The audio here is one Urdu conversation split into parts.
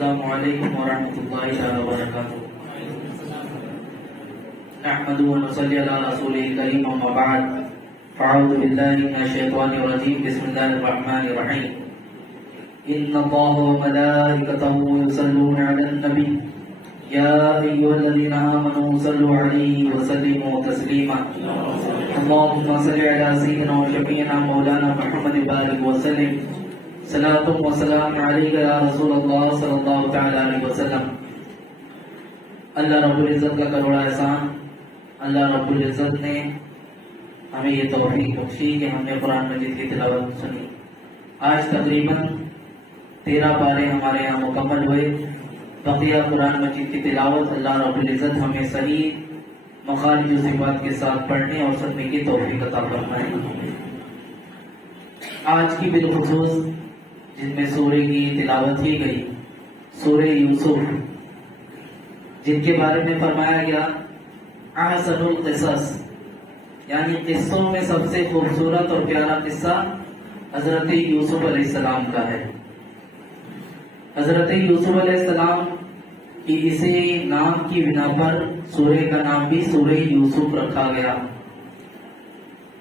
السلام علیکم ورحمۃ اللہ وبرکاتہ۔ نحمد و نصلی علی رسول کریم اما بعد، فاعوذ باللہ من الشیطان الرجیم، بسم اللہ الرحمن الرحیم۔ ان اللہ وملائکتہ یصلون علی النبی یا ایھا الذین آمنوا صلوا علیہ وسلموا تسلیما۔ اللهم صل علی سیدنا و شفیعنا مولانا محمد بارک وسلم، صلاۃ و سلام علیک یا رسول اللہ صلی اللہ تعالی علیہ وسلم۔ اللہ رب العزت کا کروڑا احسان، اللہ رب العزت نے ہمیں یہ توفیق بخشی کہ ہم نے قرآن مجید کی تلاوت سنی۔ آج تقریباً 13 پارے ہمارے یہاں مکمل ہوئے۔ بقیہ قرآن مجید کی تلاوت اللہ رب العزت ہمیں صحیح مخارج و صفات کے ساتھ پڑھنے اور سننے کی توفیق عطا فرمائے۔ آج کی بالخصوص جن میں سورہ کی تلاوت کی گئی، سورہ یوسف، جن کے بارے میں فرمایا گیا احسن القصص، یعنی قصوں میں سب سے خوبصورت اور پیارا قصہ حضرت یوسف علیہ السلام کا ہے۔ حضرت یوسف علیہ السلام کی اسی نام کی بنا پر سورہ کا نام بھی سورہ یوسف رکھا گیا۔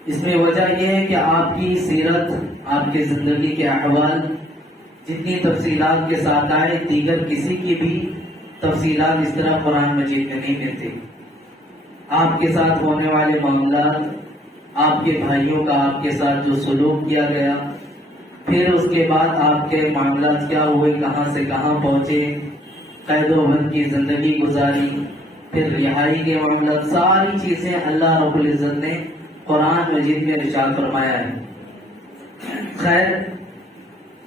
اس میں وجہ یہ ہے کہ آپ کی سیرت، آپ کے زندگی کے احوال جتنی تفصیلات کے ساتھ آئے، دیگر کسی کی بھی تفصیلات اس طرح قرآن مجید میں نہیں ملتی۔ آپ کے ساتھ ہونے والے معاملات، آپ کے بھائیوں کا آپ کے ساتھ جو سلوک کیا گیا، پھر اس کے بعد آپ کے معاملات کیا ہوئے، کہاں سے کہاں پہنچے، قید و بند کی زندگی گزاری، پھر رہائی کے معاملات، ساری چیزیں اللہ رب العزت نے قرآن مجید میں ارشاد فرمایا ہے۔ خیر،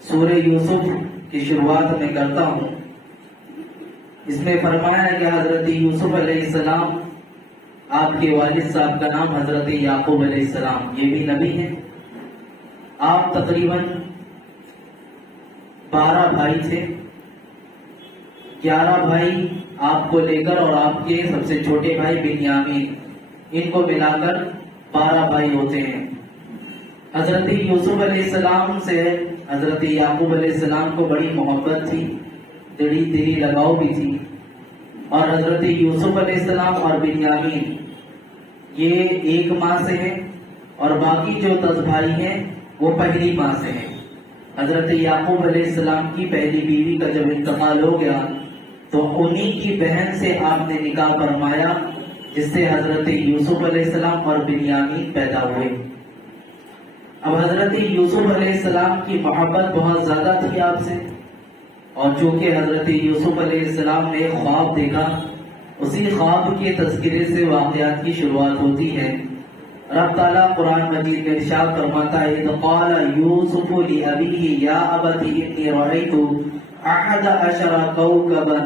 سورہ یوسف کی شروعات میں کرتا ہوں۔ اس میں فرمایا ہے کہ حضرت یوسف علیہ السلام، آپ کے والد صاحب کا نام حضرت یعقوب علیہ السلام، یہ بھی نبی ہیں۔ آپ تقریباً 12 بھائی تھے، 11 بھائی آپ کو لے کر، اور آپ کے سب سے چھوٹے بھائی بنیامین، ان کو ملا کر 12 بھائی ہوتے ہیں۔ حضرت یوسف علیہ السلام سے حضرت یعقوب علیہ السلام کو بڑی محبت تھی، دلی لگاؤ بھی تھی، اور حضرت یوسف علیہ السلام اور بنیامین یہ ایک ماں سے ہیں، اور باقی جو 10 بھائی ہیں وہ پہلی ماں سے ہیں۔ حضرت یعقوب علیہ السلام کی پہلی بیوی کا جب انتقال ہو گیا تو انہی کی بہن سے آپ نے نکاح فرمایا، جس سے حضرت یوسف علیہ السلام اور بنیامین پیدا ہوئے۔ اب حضرت یوسف علیہ السلام کی محبت بہت زیادہ تھی آپ سے، اور چونکہ حضرت یوسف علیہ السلام نے خواب دیکھا، اسی خواب کے تذکرے سے واقعات کی شروعات ہوتی ہے۔ رب تعالیٰ قرآن مجید میں ارشاد فرماتا ہے اذ قال یوسف لأبیہ یا ابت انی رأیت 11 کوکبا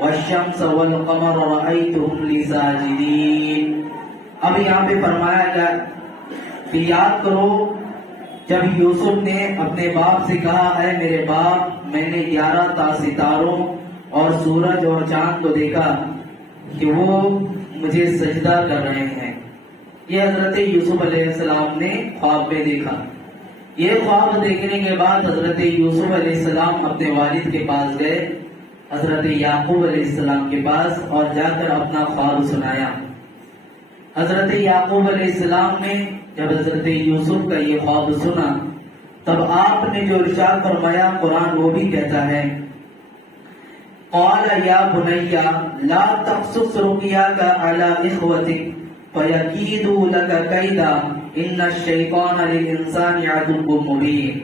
والشمس والقمر رأیتهم لی ساجدین۔ اب یہاں پہ فرمایا گیا کہ یاد کرو جب یوسف نے اپنے باپ سے کہا، اے میرے باپ، میں نے 11 ستاروں اور سورج اور چاند کو دیکھا کہ وہ مجھے سجدہ کر رہے ہیں۔ یہ حضرت یوسف علیہ السلام نے خواب میں دیکھا۔ یہ خواب دیکھنے کے بعد حضرت یوسف علیہ السلام اپنے والد کے پاس گئے، حضرت یعقوب علیہ السلام کے پاس، اور جا کر اپنا خواب سنایا۔ حضرت یعقوب علیہ السلام نے جب حضرت یوسف کا یہ خواب سنا، تب آپ نے جو ارشاد فرمایا، قرآن وہ بھی کہتا ہے قال یا بنی لا تقصص رؤیاک علی اخوتک فیکیدوا لک کیدا ان الشیطان للانسان عدو مبین۔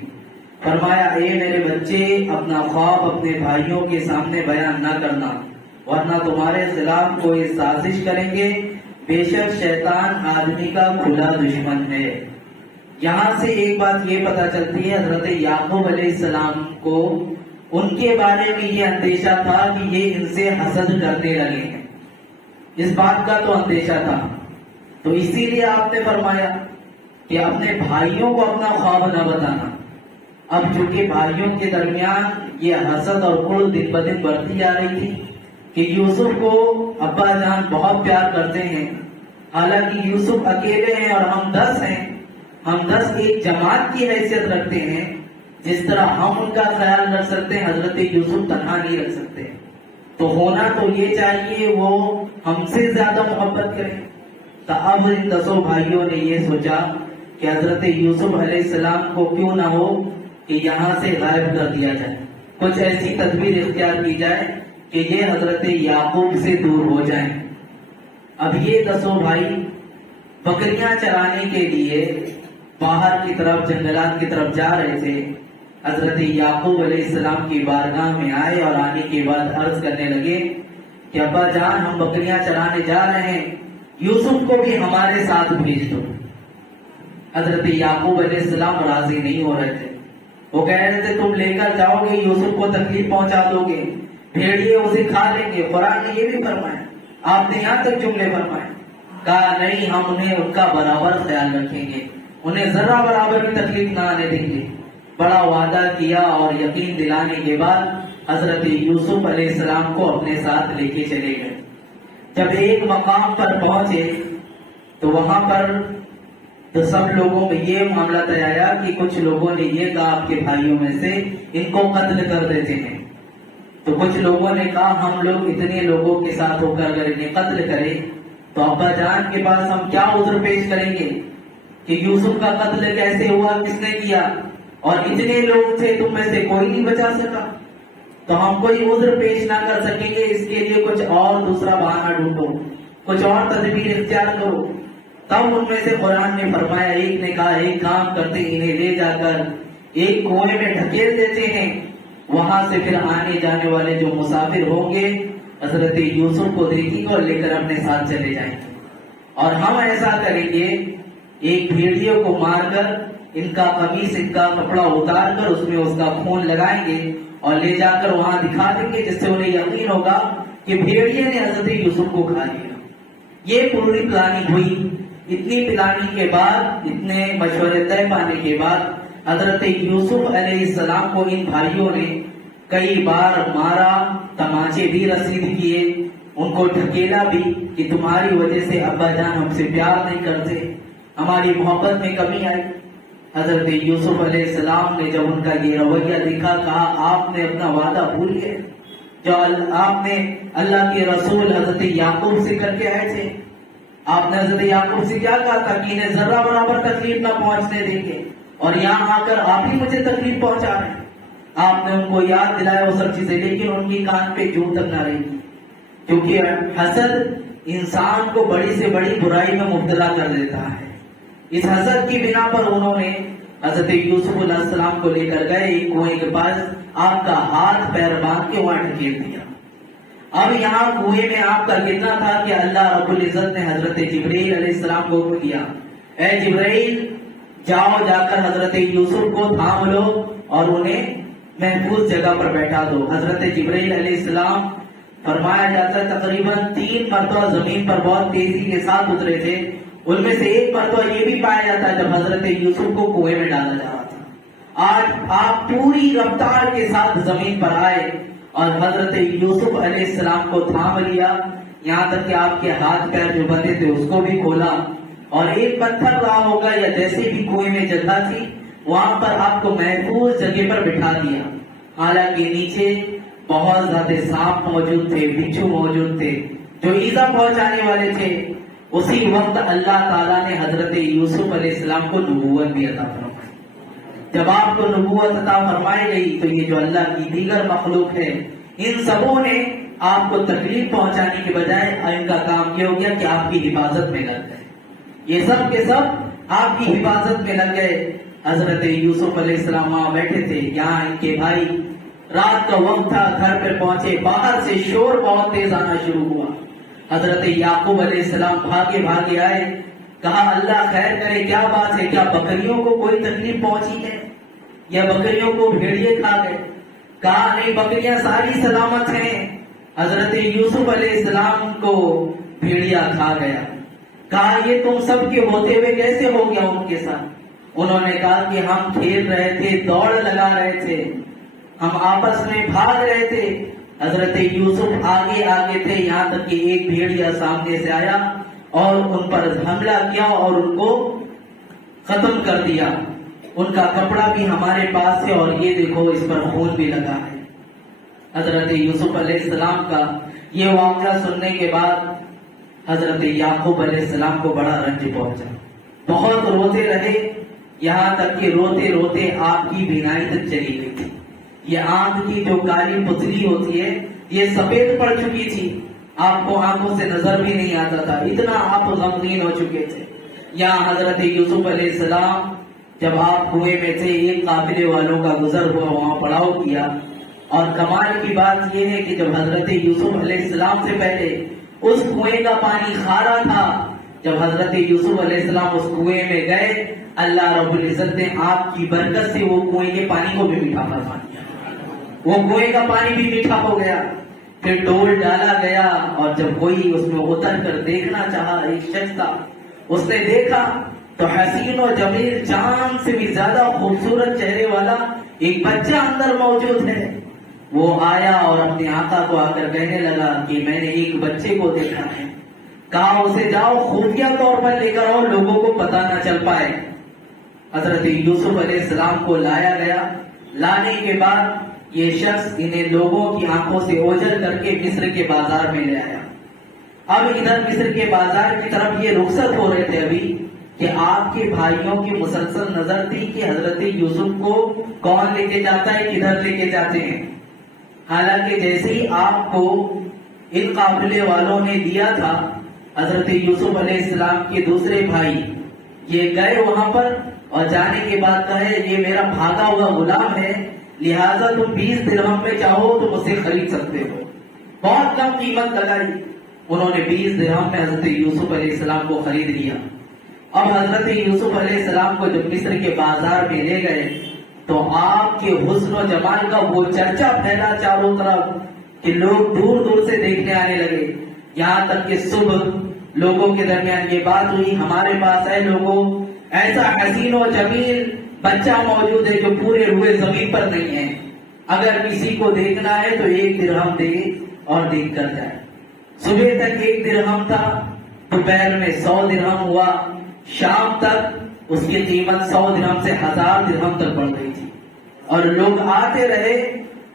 فرمایا اے میرے بچے، اپنا خواب اپنے بھائیوں کے سامنے بیان نہ کرنا، ورنہ تمہارے خلاف کوئی سازش کریں گے، بے شک شیطان آدمی کا کھلا دشمن ہے۔ یہاں سے ایک بات یہ پتہ چلتی ہے، حضرت یعقوب علیہ السلام کو ان کے بارے میں یہ اندیشہ تھا کہ یہ ان سے حسد کرنے لگے ہیں، اس بات کا تو اندیشہ تھا۔ تو اسی لیے آپ نے فرمایا کہ اپنے بھائیوں کو اپنا خواب نہ بتانا۔ اب چونکہ بھائیوں کے درمیان یہ حسد اور کڑ دن بدن بڑھتی جا رہی تھی کہ یوسف کو ابا جان بہت پیار کرتے ہیں، حالانکہ یوسف اکیلے ہیں اور ہم 10 ہیں، ہم 10 ایک جماعت کی حیثیت رکھتے ہیں، جس طرح ہم ان کا خیال رکھ سکتے ہیں حضرت یوسف تنہا نہیں رکھ سکتے. تو ہونا تو یہ چاہیے وہ ہم سے زیادہ محبت کریں. تو اب ان 10 بھائیوں نے یہ سوچا کہ حضرت یوسف علیہ السلام کو کیوں نہ ہو کہ یہاں سے غائب کر دیا جائے, کچھ ایسی تدبیر اختیار کی جائے کہ یہ حضرت یعقوب سے دور ہو جائیں. اب یہ 10 بھائی بکریاں چرانے کے لیے باہر کی طرف جنگلات کی طرف جا رہے تھے. حضرت یعقوب علیہ السلام کی بارگاہ میں آئے اور آنے کے بعد عرض کرنے لگے کہ ابا جان ہم بکریاں چرانے جا رہے ہیں, یوسف کو بھی ہمارے ساتھ بھیج دو. حضرت یعقوب علیہ السلام راضی نہیں ہو رہے تھے. وہ کہہ رہے تھے تم لے کر جاؤ گے, یوسف کو تکلیف پہنچا دو گے, بھیڑیے اسے کھا لیں گے. قرآن نے یہ بھی فرمایا, آپ نے یہاں تک جملے فرمائے. کہا نہیں, ہم انہیں ان کا برابر خیال رکھیں گے, انہیں ذرہ برابر بھی تکلیف نہ آنے دیں گے. بڑا وعدہ کیا اور یقین دلانے کے بعد حضرت یوسف علیہ السلام کو اپنے ساتھ لے کے چلے گئے. جب ایک مقام پر پہنچے تو وہاں پر تو سب لوگوں میں یہ معاملہ طے آیا کہ کچھ لوگوں نے یہ کہا آپ کے بھائیوں میں سے ان کو قتل کر دیتے ہیں. تو کچھ لوگوں نے کہا ہم لوگ اتنے لوگوں کے ساتھ ہو کر اگر انہیں قتل کریں تو ابا جان کے پاس ہم کیا عذر پیش کریں گے کہ یوسف کا قتل کیسے ہوا, کس نے کیا, اور اتنے لوگ تھے تم میں سے کوئی نہیں بچا سکا, تو ہم کوئی عذر پیش نہ کر سکیں گے. اس کے لیے کچھ اور دوسرا بہانہ ڈھونڈو, کچھ اور تدبیر اختیار کرو. تب ان میں سے قرآن نے فرمایا, ایک نے کہا ایک کام کرتے انہیں لے جا کر ایک کنویں میں ڈھکیل دیتے ہیں, وہاں سے پھر آنے جانے والے جو مسافر ہوں گے حضرت یوسف کو دیکھیں گے اور لے کر اپنے ساتھ چلے جائیں گے. اور ہم ایسا کریں گے, ایک بھیڑیے کو مار کر ان کا قمیص, ان کا کپڑا اتار کر اس میں اس کا خون لگائیں گے اور لے جا کر وہاں دکھا دیں گے, جس سے انہیں یقین ہوگا کہ بھیڑیے نے حضرت یوسف کو کھا لیا. یہ پوری پلاننگ ہوئی. اتنی پلاننگ کے بعد, اتنے مشورے طے پانے کے بعد حضرت یوسف علیہ السلام کو ان بھائیوں نے کئی بار مارا, تماچے بھی رسید کیے, ان کو ڈھکیلا بھی کہ تمہاری وجہ سے ابا جان ہم سے پیار نہیں کرتے, ہماری محبت میں کمی آئی. حضرت یوسف علیہ السلام نے جب ان کا یہ رویہ دیکھا, کہا آپ نے اپنا وعدہ بھول گئے جو آپ نے اللہ کے رسول حضرت یعقوب سے کر کے آئے تھے. آپ نے حضرت یعقوب سے کیا کہا تھا کہ انہیں ذرہ برابر تکلیف نہ پہنچنے دیں گے, اور یہاں آ کر آپ ہی مجھے تکلیف پہنچا رہے ہیں. آپ نے ان کو یاد دلایا وہ سب چیزیں, لیکن ان کی کان پہ جوں تک نہ رہی, کیونکہ حسد انسان کو بڑی سے بڑی برائی میں مبتلا کر دیتا ہے. اس حسد کی بنا پر انہوں نے حضرت یوسف علیہ السلام کو لے کر گئے ایک کنویں کے پاس, آپ کا ہاتھ پیر باندھ کے وہاں ڈھکیل دیا. اب یہاں کنویں میں آپ کا گرنا تھا کہ اللہ رب العزت نے حضرت جبرائیل علیہ السلام کو حکم دیا, اے جبرائیل جاؤ جا کر حضرت یوسف کو تھام لو اور انہیں محفوظ جگہ پر بیٹھا دو. حضرت جبرائیل علیہ السلام فرمایا جاتا ہے تقریباً 3 مرتبہ زمین پر بہت تیزی کے ساتھ اترے تھے. ان میں سے ایک مرتبہ یہ بھی پایا جاتا ہے جب حضرت یوسف کو کنویں میں ڈالا جا رہا تھا. آج آپ پوری رفتار کے ساتھ زمین پر آئے اور حضرت یوسف علیہ السلام کو تھام لیا, یہاں تک کہ آپ کے ہاتھ پیر جو بندے تھے اس کو بھی کھولا, اور ایک پتھر رہا ہوگا یا جیسے بھی کنویں میں جگہ تھی وہاں پر آپ کو محفوظ جگہ پر بٹھا دیا. حالانکہ نیچے بہت زیادہ سانپ موجود تھے, بچھو موجود تھے جو ایذا پہنچانے والے تھے. اسی وقت اللہ تعالیٰ نے حضرت یوسف علیہ السلام کو نبوت بھی عطا فرمائی. جب آپ کو نبوت عطا فرمائی گئی تو یہ جو اللہ کی دیگر مخلوق ہے ان سبوں نے آپ کو تکلیف پہنچانے کے بجائے ان کا کام یہ ہو گیا کہ آپ کی حفاظت میں لگ گئے. یہ سب کے سب آپ کی حفاظت میں لگ گئے. حضرت یوسف علیہ السلام وہاں بیٹھے تھے, یہاں ان کے بھائی رات کا وقت تھا, گھر پہ پہنچے, باہر سے شور بہت تیز آنا شروع ہوا. حضرت یعقوب علیہ السلام بھاگے بھاگے آئے, کہا اللہ خیر کرے, کیا بات ہے, کیا بکریوں کو کوئی تکلیف پہنچی ہے یا بکریوں کو بھیڑیے کھا گئے؟ کہا نہیں, بکریاں ساری سلامت ہیں. حضرت یوسف علیہ السلام کو بھیڑیا کھا گیا. کہا یہ تم سب کے ہوتے ہوئے کیسے ہو گیا ان کے ساتھ؟ انہوں نے کہا کہ ہم کھیل رہے تھے, دوڑ لگا رہے تھے, ہم آپس میں بھاگ رہے تھے. حضرت یوسف آگے آگے تھے, یہاں تک کہ ایک بھیڑیا سامنے سے آیا اور ان پر حملہ کیا اور ان کو ختم کر دیا. ان کا کپڑا بھی ہمارے پاس ہے اور یہ دیکھو اس پر خون بھی لگا ہے۔ حضرت یوسف علیہ السلام کا یہ واقعہ سننے کے بعد حضرت یعقوب علیہ السلام کو بڑا رنج پہنچا، بہت روتے رہے، یہاں تک کہ روتے روتے آپ کی بینائی تک چلی گئی تھی۔ یہ آنکھ کی جو کالی پتلی ہوتی ہے یہ سفید پڑ چکی تھی، آپ کو آنکھوں سے نظر بھی نہیں آتا تھا، اتنا آپ غمگین ہو چکے تھے۔ یہاں حضرت یوسف علیہ السلام جب آپ کنویں میں تھے، ایک قافلے والوں کا گزر ہوا، وہاں پڑاؤ کیا، اور کمال کی بات یہ ہے کہ جب حضرت یوسف علیہ السلام سے پہلے اس کنویں کا پانی کھارا تھا، جب حضرت یوسف علیہ السلام اس کنویں میں گئے، اللہ رب العزت نے آپ کی برکت سے وہ کنویں کے پانی کو بھی میٹھا فرما دیا، وہ کنویں کا پانی بھی میٹھا ہو گیا۔ پھر ڈول ڈالا گیا اور جب کوئی اس میں اتر کر دیکھنا چاہا، ایک شخص تھا، اس نے دیکھا تو حسین و جمیل، چاند سے بھی زیادہ خوبصورت چہرے والا ایک بچہ اندر موجود ہے۔ وہ آیا اور اپنے آقا کو آ کر کہنے لگا کہ میں نے ایک بچے کو دیکھا ہے، کہا اسے جاؤ خفیہ طور پر لے کر آؤ، لوگوں کو پتہ نہ چل پائے۔ حضرت یوسف علیہ السلام کو لایا گیا، لانے کے بعد یہ شخص انہیں لوگوں کی آنکھوں سے اوجھل کر کے مصر کے بازار میں لے آیا۔ اب ادھر مصر کے بازار کی طرف یہ رخصت ہو رہے تھے ابھی کہ آپ کے بھائیوں کی مسلسل نظر تھی کہ حضرت یوسف کو کون لے کے جاتا ہے، کدھر لے کے جاتے ہیں۔ حالانکہ جیسے ہی آپ کو ان قافلے والوں نے دیا تھا، حضرت یوسف علیہ السلام کے دوسرے بھائی یہ گئے وہاں پر، اور جانے کے بعد کہے یہ میرا بھاگا ہوا غلام ہے، لہٰذا تم 20 درہم میں چاہو تو مجھ سے خرید سکتے ہو۔ بہت کم قیمت لگائی، انہوں نے 20 درہم میں حضرت یوسف علیہ السلام کو خرید لیا۔ اب حضرت یوسف علیہ السلام کو جب مصر کے بازار میں لے گئے تو آپ کے حسن و جمال کا وہ چرچا پھیلا چاروں طرف کہ لوگ دور دور سے دیکھنے آنے لگے، یہاں تک کہ صبح لوگوں کے درمیان یہ بات ہوئی ہمارے پاس ہے لوگوں ایسا حسین و جمیل بچہ موجود ہے جو پورے روئے زمین پر نہیں ہے، اگر کسی کو دیکھنا ہے تو 1 درہم دے اور دیکھ کر جائے۔ صبح تک 1 درہم تھا، دوپہر میں 100 درہم ہوا، شام تک اس کی قیمت 100 درہم سے 1000 درہم تک بڑھ گئی تھی، اور لوگ آتے رہے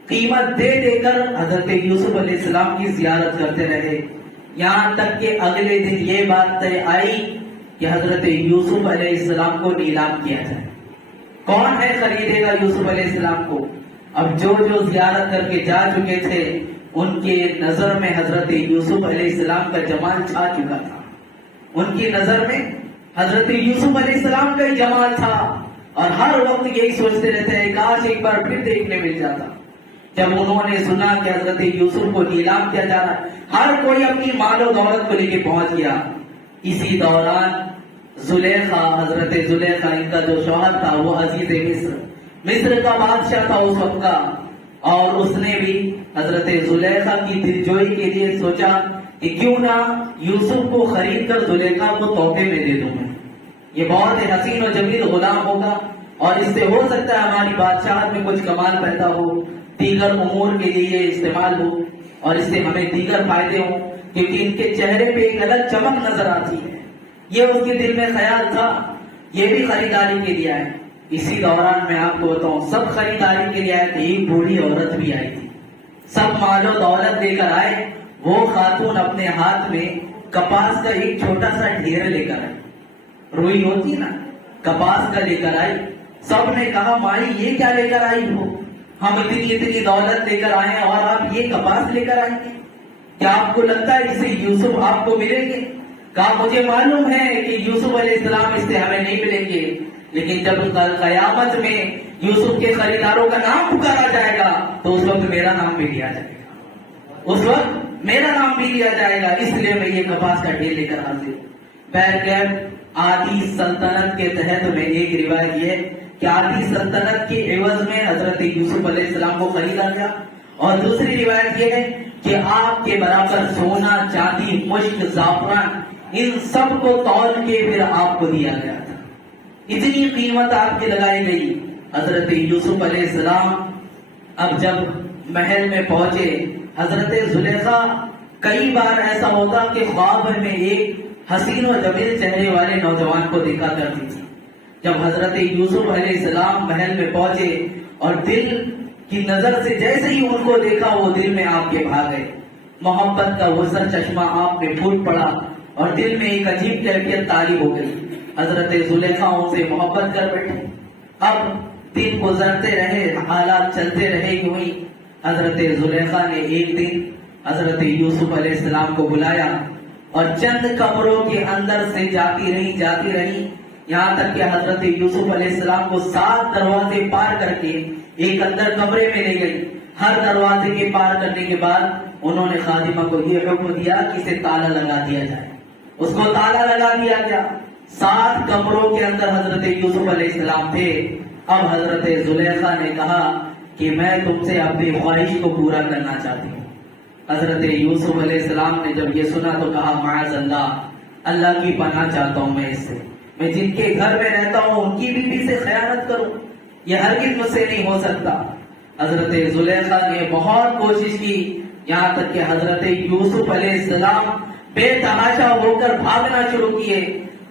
قیمت دے دے کر حضرت یوسف علیہ السلام کی زیارت کرتے رہے، یہاں تک کہ اگلے دن یہ بات طے آئی کہ حضرت یوسف علیہ السلام کو نیلام کیا جائے۔ کون ہے خریدے گا یوسف علیہ السلام کو؟ اب جو زیارت کر کے جا چکے تھے ان کے نظر میں حضرت یوسف علیہ السلام کا جمال چھا چکا تھا، ان کی نظر میں حضرت یوسف علیہ السلام کا ہی جمال تھا، اور ہر وقت یہی سوچتے رہتے ہیں کاش ایک بار پھر دیکھنے مل جاتا۔ جب انہوں نے سنا کہ حضرت یوسف کو نیلام کیا جا رہا ہے، ہر کوئی اپنی مال و دولت کو لے کے پہنچ گیا۔ اسی دوران زلیخا، حضرت زلیخا ان کا جو شوہر تھا وہ عزیز مصر کا بادشاہ تھا اس وقت کا، اور اس نے بھی حضرت زلیخا کی دلجوئی کے لیے سوچا کہ کیوں نہ یوسف کو خرید کر زلیخا کو تحفے میں دے دوں میں، یہ بہت حسین و جمیل غلام ہوگا اور اس سے ہو سکتا ہے ہماری بادشاہت میں کچھ کمال پیدا ہو، دیگر امور کے لیے یہ استعمال ہو، اور اس سے ہمیں دیگر فائدے ہوں، کیونکہ ان کے چہرے پہ ایک الگ چمک نظر آتی ہے۔ یہ اس کے دل میں خیال تھا، یہ بھی خریداری کے لیے آئے۔ اسی دوران میں آپ کو بتاؤں سب خریداری کے لیے آئے تھے، ایک بوڑھی عورت بھی آئی تھی، سب مال و دولت لے کر آئے۔ وہ خاتون اپنے ہاتھ میں کپاس کا ایک چھوٹا سا ڈھیر لے کر آئی، روئی ہوتی نا کپاس کا لے کر آئی۔ سب نے کہا مائی یہ کیا لے کر آئی ہو، ہم اتنی دولت لے کر آئے ہیں اور آپ یہ کپاس لے کر آئیں گے، کیا آپ کو لگتا ہے اس سے یوسف آپ کو ملیں گے؟ کہا مجھے معلوم ہے کہ یوسف علیہ السلام اس سے ہمیں نہیں ملیں گے، لیکن جب قیامت میں یوسف کے خریداروں کا نام پکارا جائے گا تو اس وقت میرا نام بھی لیا جائے گا، اس وقت میرا نام بھی لیا جائے گا، اس لیے میں یہ کپاس کا ڈھیر لے کر حاضر ہوں۔ بہرکیف آدھی سلطنت کے تحت میں ایک روایت یہ ہے کہ آدھی سلطنت کے عوض میں حضرت یوسف علیہ السلام کو خریدا گیا، اور دوسری روایت یہ ہے کہ آپ کے برابر سونا، چاندی، مشک، زعفران ان سب کو تول کے پھر آپ کو دیا گیا تھا، اتنی قیمت آپ کی لگائی گئی۔ حضرت یوسف علیہ السلام اب جب محل میں پہنچے، حضرت زلیخا کئی بار ایسا ہوتا کہ خواب میں ایک حسین و جمیل چہرے والے نوجوان کو دیکھا کرتی تھی جب حضرت یوسف علیہ السلام محل میں پہنچے اور دل کی نظر سے جیسے ہی ان کو دیکھا وہ دل میں آپ کے بھا گئے، محبت کا وزر چشمہ آپ میں پھوٹ پڑا اور دل میں ایک عجیب کیفیت طاری ہو گئی۔ حضرت زلیخا ان سے محبت کر بیٹھے۔ اب دن گزرتے رہے، حالات چلتے رہے یوں ہی۔ حضرت زلیخا نے ایک دن حضرت یوسف علیہ السلام کو بلایا اور چند کمروں کے اندر سے جاتی رہی یہاں تک کہ حضرت یوسف علیہ السلام کو 7 دروازے پار کر کے ایک اندر کمرے میں لے گئی۔ ہر دروازے کے پار کرنے کے بعد انہوں نے خادمہ کو یہ حکم دیا کہ اسے تالا لگا دیا جائے۔ اس کو تالا لگا دیا گیا۔ 7 کمروں کے اندر حضرت یوسف علیہ السلام تھے۔ اب حضرت زلیخا نے کہا کہ میں تم سے اپنی خواہش کو پورا کرنا چاہتی ہوں۔ حضرت یوسف علیہ السلام نے جب یہ سنا تو کہا معاذ اللہ کی پناہ چاہتا ہوں میں اس سے، میں جن کے گھر میں رہتا ہوں ان کی بیوی سے خیانت کروں، یہ ہرگز مجھ سے نہیں ہو سکتا۔ حضرت زلیخا نے بہت کوشش کی، یہاں تک کہ حضرت یوسف علیہ السلام بے تحاشا ہو کر بھاگنا شروع کیے۔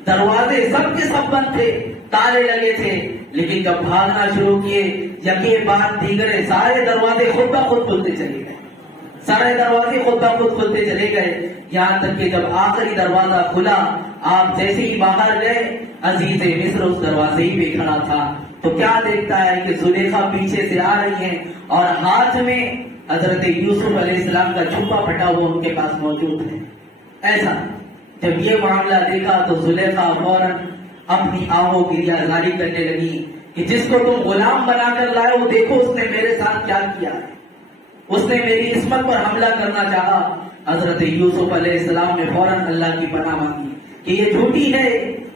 دروازے سب کے سب بند تھے، تالے لگے تھے، لیکن جب بھاگنا شروع کیے یکے بعد دیگرے سارے دروازے خود بخود کھلتے چلے گئے، سارے دروازے خود بخود کھلتے چلے گئے، یہاں تک کہ جب آخری دروازہ کھلا آپ جیسے ہی باہر گئے عزیز مصر اس دروازے ہی پہ کھڑا تھا تو کیا دیکھتا ہے کہ زلیخا پیچھے سے آ رہی ہیں اور ہاتھ میں حضرت یوسف علیہ السلام کا چھپا پھٹا ہوا ان کے پاس موجود ہے۔ ایسا جب یہ معاملہ دیکھا تو زلیخا فوراً اپنی آہو گریہ جاری کرنے لگی کہ جس کو تم غلام بنا کر لائے ہو دیکھو اس نے میرے ساتھ کیا کیا ہے، اس نے میری عصمت پر حملہ کرنا چاہا۔ حضرت یوسف علیہ السلام نے فوراً اللہ کی پناہ مانگی کہ یہ جھوٹی ہے،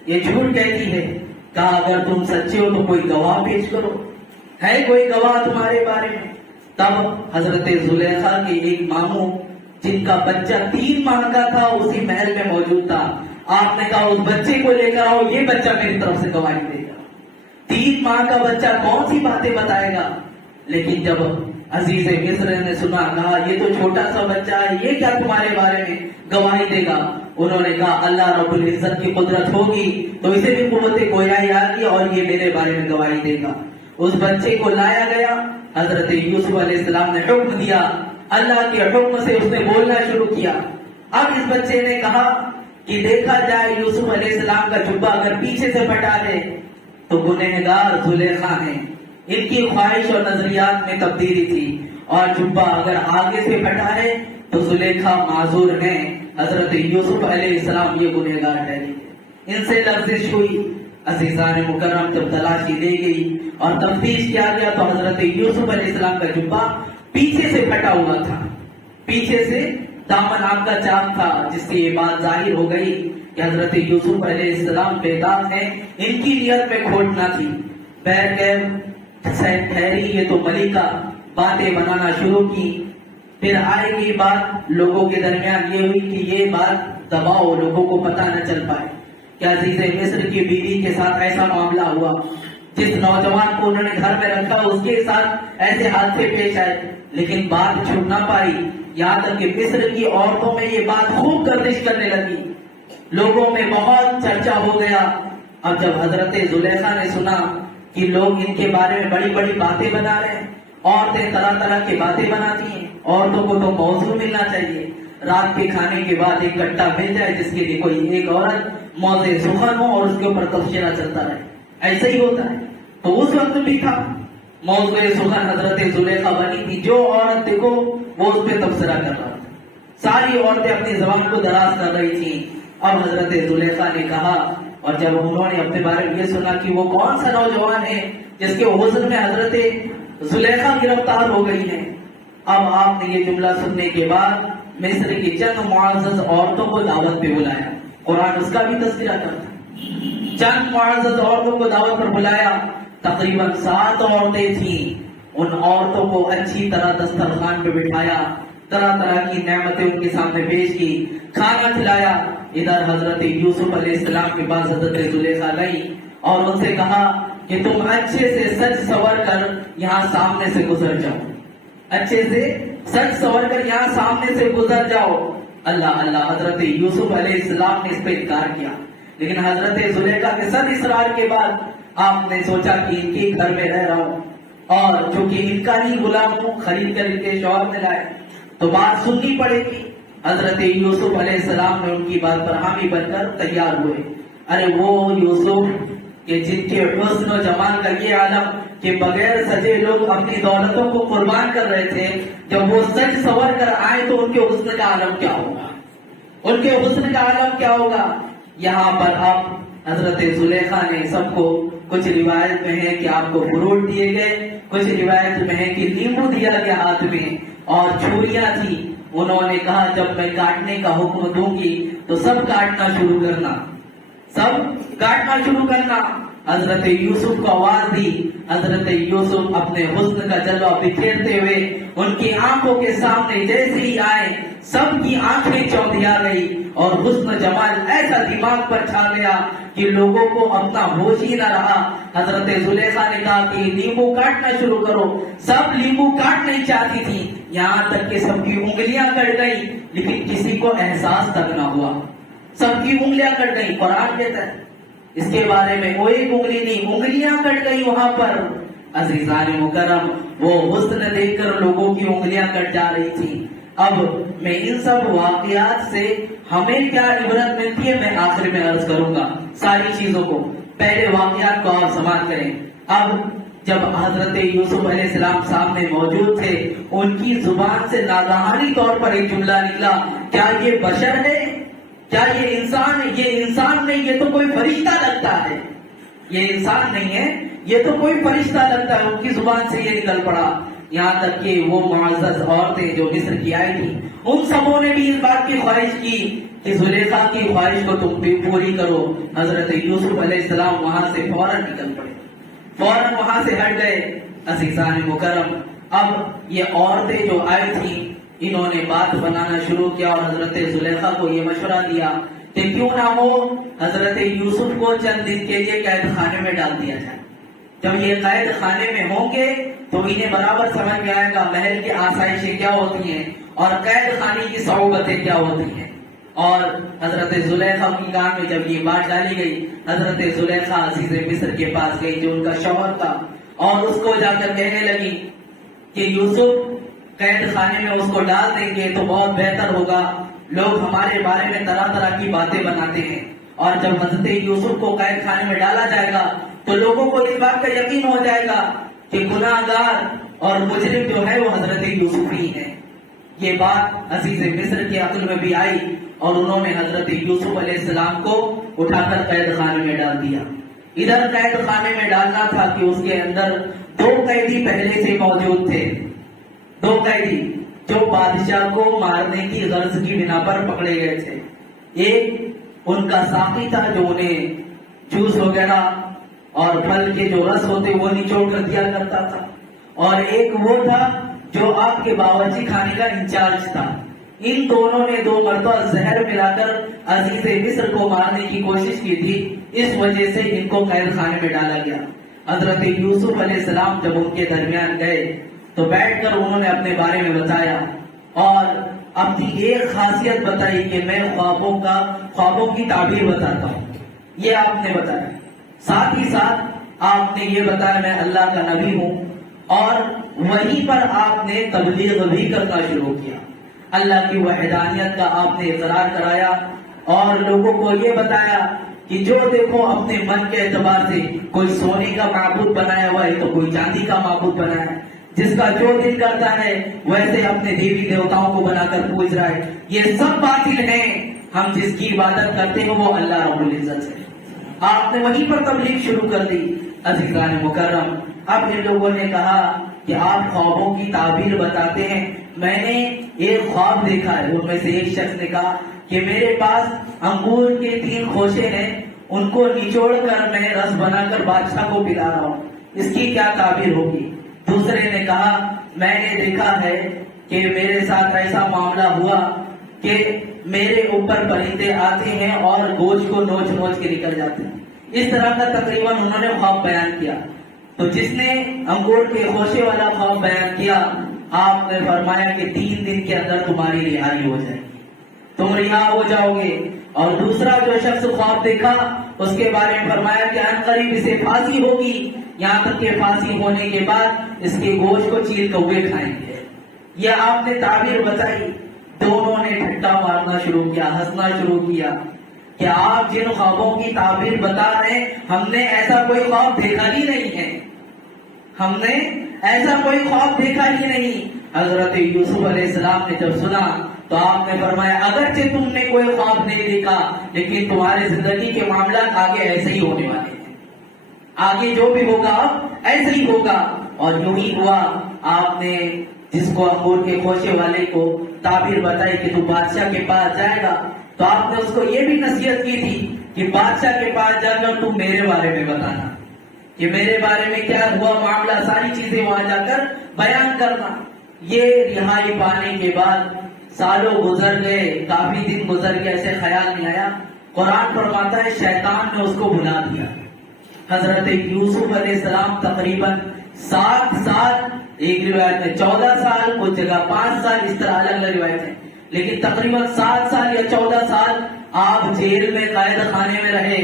یہ جھوٹ کہتی ہے۔ کہا اگر تم سچے ہو تو کوئی گواہ پیش کرو، ہے کوئی گواہ تمہارے بارے میں؟ تب حضرت زلیخا کے ایک ماموں جن کا بچہ 3 ماہ کا تھا اسی محل میں موجود تھا، آپ نے کہا اس بچے کو لے کر آؤ، یہ بچہ میری طرف سے گواہی دے گا۔ 3 ماہ کا بچہ کون سی باتیں بتائے گا؟ لیکن جب عزیز مصر نے سنا، کہا یہ تو چھوٹا سا بچہ ہے، یہ کیا تمہارے بارے میں گواہی دے گا؟ انہوں نے کہا اللہ رب العزت کی قدرت ہوگی تو اسے بھی قوت گویائی آتی اور یہ میرے بارے میں گواہی دے گا۔ اس بچے کو لایا گیا، حضرت یوسف علیہ السلام نے حکم دیا، اللہ کے حکم سے اس نے بولنا شروع کیا۔ اب اس بچے نے کہا کہ دیکھا جائے یوسف علیہ السلام کا جبہ اگر پیچھے سے پھٹا دے تو گنہگار زلیخا ہے، ان کی خواہش اور نظریات میں تبدیلی تھی، اور جبہ اگر آگے سے پھٹا ہے تو زلیخا معذور ہے، حضرت یوسف علیہ السلام یہ گنہگار ٹھہرے۔ ان سے لفظش ہوئی، عزیزان مکرم جب تلاشی دی گئی اور تفتیش کیا گیا تو حضرت یوسف علیہ السلام کا جبہ پیچھے سے پھٹا ہوا تھا، پیچھے سے دامن آپ کا چاک تھا، جس سے یہ بات ظاہر ہو گئی کہ حضرت یوسف علیہ السلام بے داغ ہیں، ان کی نیت میں کھوٹ نہ تھی۔ ٹھہری یہ تو ملکہ باتیں بنانا شروع کی، پھر آئے گی بات لوگوں کے درمیان یہ ہوئی کہ یہ بات دباؤ، لوگوں کو پتہ نہ چل پائے کہ عزیز مصر کی بیوی کے ساتھ ایسا معاملہ ہوا، جس نوجوان کو انہوں نے گھر میں رکھا اس کے ساتھ ایسے حادثے پیش آئے، لیکن بات چھپ نہ پائی، یہاں تک کہ مصر کی عورتوں میں یہ بات خوب گردش کرنے لگی، لوگوں میں بہت چرچا ہو گیا۔ اب جب حضرت زلیخا نے سنا کہ لوگ ان کے بارے میں بڑی بڑی باتیں بنا رہے ہیں، عورتیں طرح طرح کی باتیں بناتی ہیں، عورتوں کو تو موضوع ملنا چاہیے، رات کے کھانے کے بعد ایک کٹا مل جائے جس کے لیے کوئی ایک عورت موضوع سخن ہو اور اس کے اوپر تبصرہ چلتا رہے، ایسا ہی ہوتا ہے۔ تو اس وقت بھی تھا موضوع سخن حضرت زلیخا بنی تھی، جو عورت دیکھو وہ اس پہ تبصرہ کر رہا تھا، ساری عورتیں اپنی زبان کو دراز کر رہی تھیں۔ اب حضرت زلیخا نے کہا، اور جب انہوں نے اپنے بارے میں یہ سنا کہ وہ کون سا نوجوان ہے جس کے حسن میں حضرت زلیخا گرفتار ہو گئی ہیں، اب آپ نے یہ جملہ سننے کے بعد مصر کی چند معزز عورتوں کو دعوت پہ بلایا، قرآن اس کا بھی تذکرہ کرتا ہے، چند معزز عورتوں کو دعوت پر بلایا، تقریباً 7 عورتیں تھیں، ان عورتوں کو اچھی طرح دسترخوان پہ بٹھایا، طرح طرح کی نعمتیں ان کے سامنے پیش کی، کھانا کھلایا۔ ادھر حضرت یوسف علیہ السلام کے پاس حضرت زلیخا گئی اور ان سے کہا کہ تم اچھے سے سج سور کر یہاں سامنے سے گزر جاؤ، اچھے سے سج سور کر یہاں سامنے سے گزر جاؤ۔ اللہ اللہ، حضرت یوسف علیہ السلام نے اس پہ انکار کیا، لیکن حضرت زلیخا کے سب اصرار کے بعد آپ نے سوچا کہ ان کے گھر میں رہ رہا ہوں اور چونکہ ان کا ہی غلام ہوں، خرید کر ان کے شوہر میں لائے تو بات سننی پڑے گی۔ حضرت یوسف علیہ السلام نے ان کی بات پر حامی بن کر تیار ہوئے۔ ارے وہ یوسف کہ جن کے حسن و جمال کا یہ عالم کہ بغیر سجے لوگ اپنی دولتوں کو قربان کر رہے تھے، جب وہ سج سور کر آئے تو ان کے حسن کا عالم کیا ہوگا، ان کے حسن کا عالم کیا ہوگا۔ یہاں پر اب حضرت زلیخا نے سب کو، کچھ روایت میں ہے کہ آپ کو فروٹ دیے گئے، کچھ روایت میں ہے کہ لیمو دیا گیا ہاتھ میں اور چھریاں تھی۔ انہوں نے کہا جب میں کاٹنے کا حکم دوں گی تو سب کاٹنا شروع کرنا، سب کاٹنا شروع کرنا۔ حضرت یوسف کو آواز دی۔ حضرت یوسف اپنے حسن کا جلوہ بکھیرتے ہوئے ان کی آنکھوں کے سامنے جیسے ہی آئے سب کی آنکھیں چوندھیا گئی اور حسن جمال ایسا دماغ پر چھا گیا کہ لوگوں کو اپنا ہوش ہی نہ رہا۔ حضرت زلیخا نے کہا کہ لیمو کاٹنا شروع کرو۔ سب لیمو کاٹنا ہی چاہتی تھی، یہاں تک کہ سب کی انگلیاں کٹ گئی، لیکن کسی کو احساس تک نہ ہوا۔ سب کی انگلیاں کٹ گئی، قرآن کہتا ہے اس کے بارے میں، وہ ایک انگلی نہیں، انگلیاں کٹ گئی وہاں پر۔ عزیزان مکرم، وہ حسن دیکھ کر لوگوں کی انگلیاں کٹ جا رہی تھی۔ اب میں ان سب واقعات سے ہمیں کیا عبرت ملتی ہے میں آخر میں عرض کروں گا ساری چیزوں کو۔ پہلے واقعات کو آپ سماعت کریں۔ اب جب حضرت یوسف علیہ السلام سامنے موجود تھے، ان کی زبان سے ناگہانی طور پر ایک جملہ نکلا، کیا یہ بشر ہے، کیا یہ انسان ہے؟ یہ انسان نہیں، یہ تو کوئی فرشتہ لگتا ہے، یہ انسان نہیں ہے، یہ تو کوئی فرشتہ لگتا ہے۔ ان کی زبان سے یہ نکل پڑا۔ یہاں تک کہ وہ معزز عورتیں جو مصر کی آئی تھی، ان سبوں نے بھی اس بات کی خواہش کی کہ زلیخا کی خواہش کو تم بھی پوری کرو۔ حضرت یوسف علیہ السلام وہاں سے فوراً نکل پڑے، فوراً وہاں سے ہٹ گئے۔ عزیزان مکرم، اب یہ عورتیں جو آئی تھیں انہوں نے بات بنانا شروع کیا اور حضرت زلیخا کو یہ مشورہ دیا کہ کیوں نہ ہو حضرت یوسف کو چند دن کے لیے قید خانے میں ڈال دیا جائے۔ جب یہ قید خانے میں ہوں گے تو انہیں برابر سمجھ میں آئے گا محل کی آسائشیں کیا ہوتی ہیں اور قید خانے کی صعوبتیں کیا ہوتی ہیں۔ اور حضرت زلیخا کی کان میں جب یہ بات ڈالی گئی، حضرت زلیخا عزیز مصر کے پاس گئی جو ان کا شوہر تھا اور اس کو جا کر کہنے لگی کہ یوسف قید خانے میں اس کو ڈال دیں گے تو بہت بہتر ہوگا، لوگ ہمارے بارے میں طرح طرح کی باتیں بناتے ہیں، اور جب حضرت یوسف کو قید خانے میں ڈالا جائے گا تو لوگوں کو اس بات کا یقین ہو جائے گا کہ گناہ گار اور مجرم جو ہے وہ حضرت یوسف ہی ہے۔ یہ بات عزیز مصر کے عقل میں بھی آئی اور انہوں نے حضرت یوسف علیہ السلام کو اٹھا کر قید خانے میں ڈال دیا۔ ادھر قید خانے میں ڈالنا تھا کہ اس کے اندر دو قیدی پہلے سے موجود تھے، دو قیدی جو بادشاہ کو مارنے کی غرض کی بنا پر پکڑے گئے تھے۔ ایک ان کا ساقی تھا جو انہیں جوس وغیرہ اور پھل کے جو رس ہوتے وہ نچوڑ کر دیا کرتا تھا، اور ایک وہ تھا جو آپ کے باورچی خانے کا انچارج تھا۔ ان دونوں نے دو مرتبہ زہر ملا کر عزیز مصر کو مارنے کی کوشش کی تھی، اس وجہ سے ان کو قید خانے میں ڈالا گیا۔ حضرت یوسف علیہ السلام جب ان کے درمیان گئے تو بیٹھ کر انہوں نے اپنے بارے میں بتایا اور اپنی ایک خاصیت بتائی کہ میں خوابوں کی تعبیر بتاتا ہوں، یہ آپ نے بتایا۔ ساتھ ہی ساتھ آپ نے یہ بتایا میں اللہ کا نبی ہوں، اور وہیں پر آپ نے تبلیغ بھی کرنا شروع کیا، اللہ کی وحدانیت کا آپ نے اقرار کرایا اور لوگوں کو یہ بتایا کہ جو دیکھو اپنے من کے اعتبار سے کوئی سونے کا معبود بنایا ہوا ہے تو کوئی چاندی کا معبود بنایا ہے، جس کا جو دل کرتا ہے ویسے اپنے دیوی دیوتاؤں کو بنا کر پوج رہا ہے، یہ سب باطل ہیں، ہم جس کی عبادت کرتے ہیں وہ اللہ رب العزت ہے۔ آپ نے وہیں پر تبلیغ شروع کر دی۔ عزیزان مکرم، اب ان لوگوں نے کہا کہ آپ خوابوں کی تعبیر بتاتے ہیں، میں نے ایک خواب دیکھا ہے۔ ان میں سے ایک شخص نے کہا کہ میرے پاس انگور کے 3 خوشے ہیں، ان کو نچوڑ کر میں رس بنا کر بادشاہ کو پلا رہا ہوں، اس کی کیا تعبیر ہوگی؟ دوسرے نے کہا میں نے دیکھا ہے کہ میرے ساتھ ایسا معاملہ ہوا کہ میرے اوپر پرندے آتے ہیں اور گوشت کو نوچ نوچ کے نکل جاتے ہیں۔ اس طرح کا تقریباً انہوں نے خواب بیان کیا۔ تو جس نے انگور کے خوشے والا خواب بیان کیا، آپ نے فرمایا کہ 3 دن کے اندر تمہاری رہائی ہو جائے گی، تم رہا ہو جاؤ گے۔ اور دوسرا جو شخص خواب دیکھا اس کے بارے میں فرمایا کہ ان قریب اسے پھانسی ہوگی، یہاں تک کہ پھانسی ہونے کے بعد اس کے گوشت کو چیر کوے کھائیں گے۔ یہ آپ نے تعبیر بتائی، دونوں نے ٹھٹا مارنا شروع کیا، ہنسنا شروع کیا کہ آپ جن خوابوں کی تعبیر بتا رہے ہیں ہم نے ایسا کوئی خواب دیکھا ہی نہیں ہے، ہم نے ایسا کوئی خواب دیکھا ہی نہیں۔ حضرت یوسف علیہ السلام نے جب سنا تو آپ نے فرمایا اگرچہ تم نے کوئی خواب نہیں دیکھا لیکن تمہارے زندگی کے معاملات آگے ایسے ہی ہونے والے ہیں، آگے جو بھی ہوگا اب ایسے ہی ہوگا۔ اور یوں ہی ہوا، آپ نے جس کو انگور کے خوشے والے کو تعبیر بتائی کہ تو بادشاہ کے پاس جائے گا، تو آپ نے اس کو یہ بھی نصیحت کی تھی کہ بادشاہ کے پاس جا کر تم میرے بارے میں بتانا کہ میرے بارے میں کیا ہوا معاملہ، ساری چیزیں وہاں جا کر بیان کرنا۔ یہ رہائی پانے کے بعد سالوں گزر گئے، کافی دن گزر گئے، ایسے خیال نہیں آیا۔ قرآن فرماتا ہے شیطان نے اس کو بلا دیا۔ حضرت یوسف علیہ السلام تقریباً 7 سال، ایک روایت میں 14 سال، کچھ جگہ 5 سال، اس طرح الگ الگ روایت ہے، لیکن تقریباً 7 سال یا 14 سال آپ جیل میں قید خانے میں رہے۔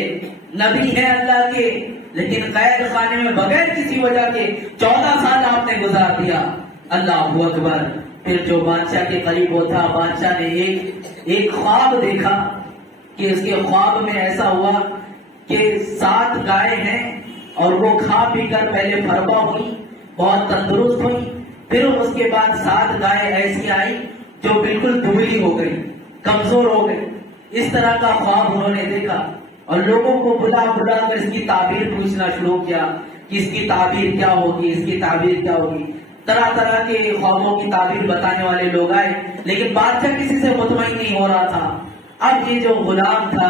نبی ہیں اللہ کے لیکن قید خانے میں بغیر کسی وجہ کے 14 سال آپ نے گزار دیا۔ اللہ اکبر۔ پھر جو بادشاہ کے قریب وہ تھا، بادشاہ نے ایک خواب دیکھا کہ اس کے خواب میں ایسا ہوا کہ 7 گائے ہیں اور وہ کھا پی کر پہلے فربا ہوئی، بہت تندرست ہوئی، پھر اس کے بعد 7 گائے ایسی آئی جو بالکل دبلی ہو گئی، کمزور ہو گئی۔ اس طرح کا خواب انہوں نے دیکھا اور لوگوں کو بلا بلا کر اس کی تعبیر پوچھنا شروع کیا کہ اس کی تعبیر کیا ہوگی، اس کی تعبیر کیا ہوگی۔ طرح طرح کے خوابوں کی تعبیر بتانے والے لوگ آئے، لیکن بادشاہ کسی سے مطمئن نہیں ہو رہا تھا۔ اب یہ جو غلام تھا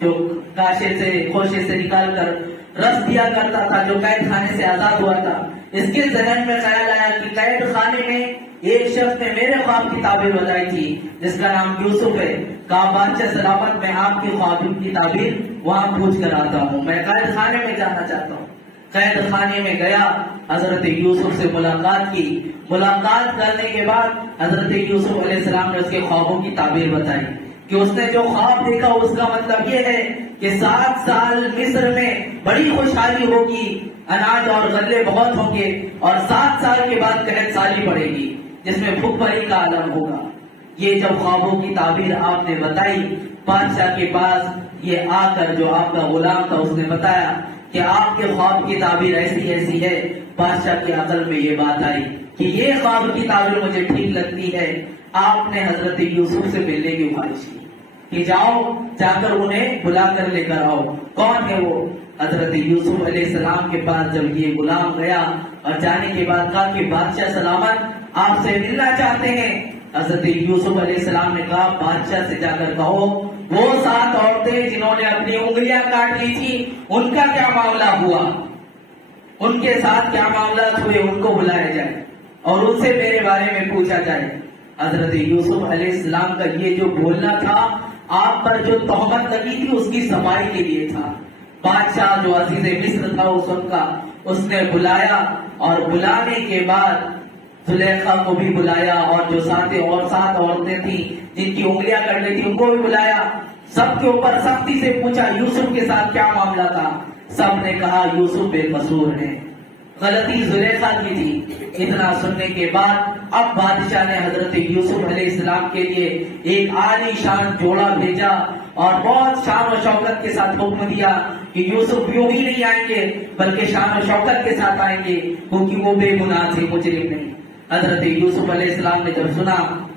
جو کاشے سے خوشے سے نکال کر رس دیا کرتا تھا، جو قید خانے سے آزاد ہوا تھا، اس کے ذہن میں خیال آیا کہ قید خانے میں ایک شخص نے میرے خواب کی تعبیر بتائی تھی جس کا نام یوسف ہے، کہا بادشاہ سلامت میں آپ کی خواب کی تعبیر وہاں پوچھ کر آتا ہوں، میں قید خانے میں جانا چاہتا ہوں۔ قید خانے میں گیا، حضرت یوسف سے ملاقات کی، ملاقات کرنے کے بعد حضرت یوسف علیہ السلام نے اس کے خوابوں کی تعبیر بتائی کہ اس نے جو خواب دیکھا اس کا مطلب یہ ہے کہ 7 سال مصر میں بڑی خوشحالی ہوگی، اناج اور غلے بہت ہوں گے، اور 7 سال کے بعد قحط سالی پڑے گی جس میں بھوک بھری کا عالم ہوگا۔ یہ جب خوابوں کی تعبیر آپ نے بتائی، بادشاہ کے پاس یہ آ کر جو آپ کا غلام تھا اس نے بتایا کہ آپ کے خواب کی تعبیر ایسی ایسی ہے۔ بادشاہ کی عقل میں یہ بات آئی کہ یہ خواب کی تعبیر مجھے ٹھیک لگتی ہے۔ آپ نے حضرت یوسف سے ملنے کی خواہش کی کہ جاؤ جا کر انہیں بلا کر لے کر آؤ۔ کون ہے وہ؟ حضرت یوسف علیہ السلام کے پاس جب یہ غلام گیا اور جانے کے بعد کہا کہ بادشاہ سلامت آپ سے ملنا چاہتے ہیں، حضرت یوسف علیہ السلام نے کہا بادشاہ سے جا کر کہو وہ 7 عورتیں جنہوں نے اپنی انگلیاں کاٹ لی تھی ان کا کیا معاملہ ہوا، ان کے ساتھ کیا معاملات ہوئے، ان کو بلایا جائے اور ان سے میرے بارے میں پوچھا جائے۔ حضرت یوسف علیہ السلام کا یہ جو بولنا تھا، آپ پر جو تہمت لگی تھی اس کی صفائی کے لیے تھا۔ بادشاہ جو عزیز مصر تھا اس وقت کا، اس نے بلایا اور بلانے کے بعد زلیخا کو بھی بلایا اور جو 7 عورتیں تھیں جن کی انگلیاں کٹ لی تھی ان کو بھی بلایا۔ سب کے اوپر سختی سے پوچھا یوسف کے ساتھ کیا معاملہ تھا۔ سب نے کہا یوسف بے قصور ہے، غلطی زلیخا کی تھی۔ اتنا سننے کے بعد اب بادشاہ نے حضرت یوسف علیہ السلام کے لیے ایک عالی شان جوڑا بھیجا اور بہت شان و شوکت کے ساتھ حکم دیا کہ یوسف یوں ہی نہیں آئیں گے بلکہ شان و شوکت کے ساتھ آئیں گے کیونکہ وہ بے گناہ تھے، مجرم نہیں۔ حضرت یوسف علیہ السلام نے جب سنا،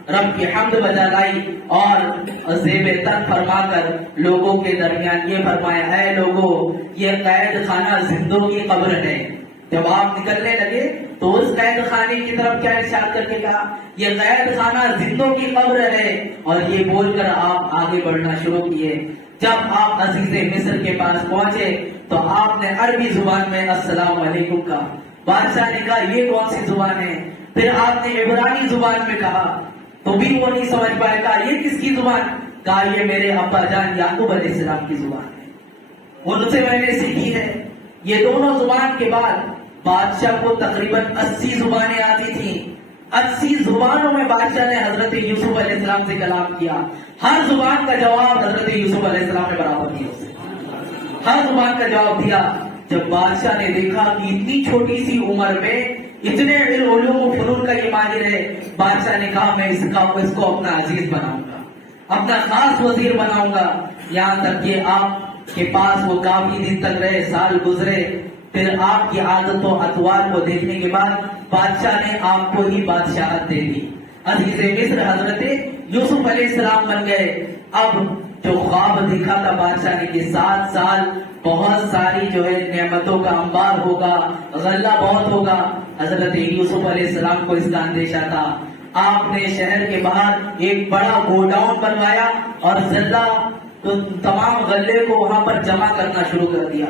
رب کی حمد بجا لائی اور زیب تن فرما کر لوگوں کے درمیان یہ فرمایا، اے لوگوں یہ قید خانہ زندوں کی قبر ہے۔ جب آپ نکلنے لگے تو اس قید خانے کی طرف کیا ارشاد کر کے کہا، یہ قید خانہ زندوں کی قبر ہے، اور یہ بول کر آپ آگے بڑھنا شروع کیے۔ جب آپ عزیز مصر کے پاس پہنچے تو آپ نے عربی زبان میں السلام علیکم کہا۔ بادشاہ نے کہا یہ کون سی زبان ہے؟ پھر آپ نے عبرانی زبان میں کہا تو بھی وہ نہیں سمجھ پائے، کہا یہ کس کی زبان؟ کہا یہ میرے ابا جان یعقوب علیہ السلام کی زبان ہے، ان سے میں نے سیکھی ہے۔ یہ دونوں زبان کے بعد بادشاہ کو تقریباً 80 زبانیں آتی تھیں۔ 80 زبانوں میں بادشاہ نے حضرت یوسف علیہ السلام سے کلام کیا۔ ہر زبان کا جواب حضرت یوسف علیہ السلام نے برابر دیا اسے، ہر زبان کا جواب دیا۔ جب بادشاہ نے دیکھا کہ اتنی چھوٹی سی عمر میں اتنے علوم و فنون کا یہ ماہر ہے، بادشاہ نے کہا میں اس کو اپنا عزیز بناؤں گا، اپنا خاص وزیر بناؤں گا، یہاں تک کہ آپ کے پاس وہ کافی دن تک رہے، سال گزرے، پھر آپ کی عادت و اطوار کو دیکھنے کے بعد بادشاہ نے آپ کو ہی بادشاہت دے دی۔ عزیز مصر حضرت یوسف علیہ السلام بن گئے۔ اب جو خواب دیکھا تھا بادشاہ نے کہ 7 سال بہت ساری جو ہے نعمتوں کا انبار ہوگا، غلہ بہت ہوگا، حضرت یوسف علیہ السلام کو اس کا اندیشہ تھا۔ آپ نے شہر کے باہر ایک بڑا گوڈاؤن بنوایا اور غلہ تمام غلے کو وہاں پر جمع کرنا شروع کر دیا۔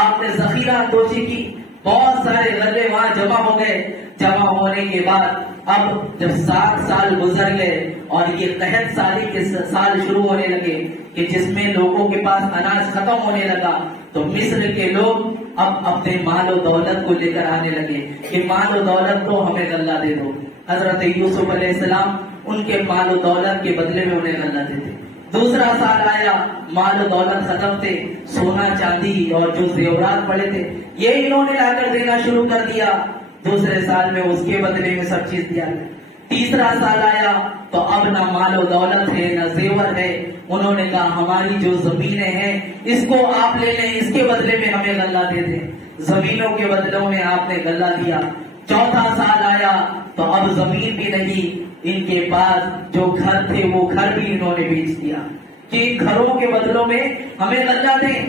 آپ نے ذخیرہ توشی کی، بہت سارے غلے وہاں جمع ہو گئے۔ جمع ہونے کے بعد اب جب 7 سال گزر گئے اور یہ قحط سالی کے سال شروع ہونے لگے کہ جس میں لوگوں کے پاس اناج ختم ہونے لگا، تو مصر کے لوگ اب اپنے مال و دولت کو لے کر آنے لگے کہ مال و دولت کو ہمیں غلہ دے دو۔ حضرت یوسف علیہ السلام ان کے مال و دولت کے بدلے میں انہیں غلہ دیتے۔ دوسرا سال آیا، مال و دولت ختم تھے، سونا چاندی اور جو زیورات پڑے تھے یہ انہوں نے لا کر دینا شروع کر دیا۔ دوسرے سال میں اس کے بدلے میں سب چیز دیا۔ تیسرا سال آیا تو اب نہ مال و دولت ہے نہ زیور ہے۔ انہوں نے کہا ہماری جو زمینیں ہیں اس کو آپ لے لیں، اس کے بدلے میں ہمیں غلہ دے دیں۔ زمینوں کے بدلوں میں آپ نے غلہ دیا۔ چوتھا سال آیا تو اب زمین بھی نہیں، ان کے پاس جو گھر تھے وہ گھر بھی انہوں نے بیچ دیا کہ گھروں کے بدلوں میں ہمیں غلہ دیں۔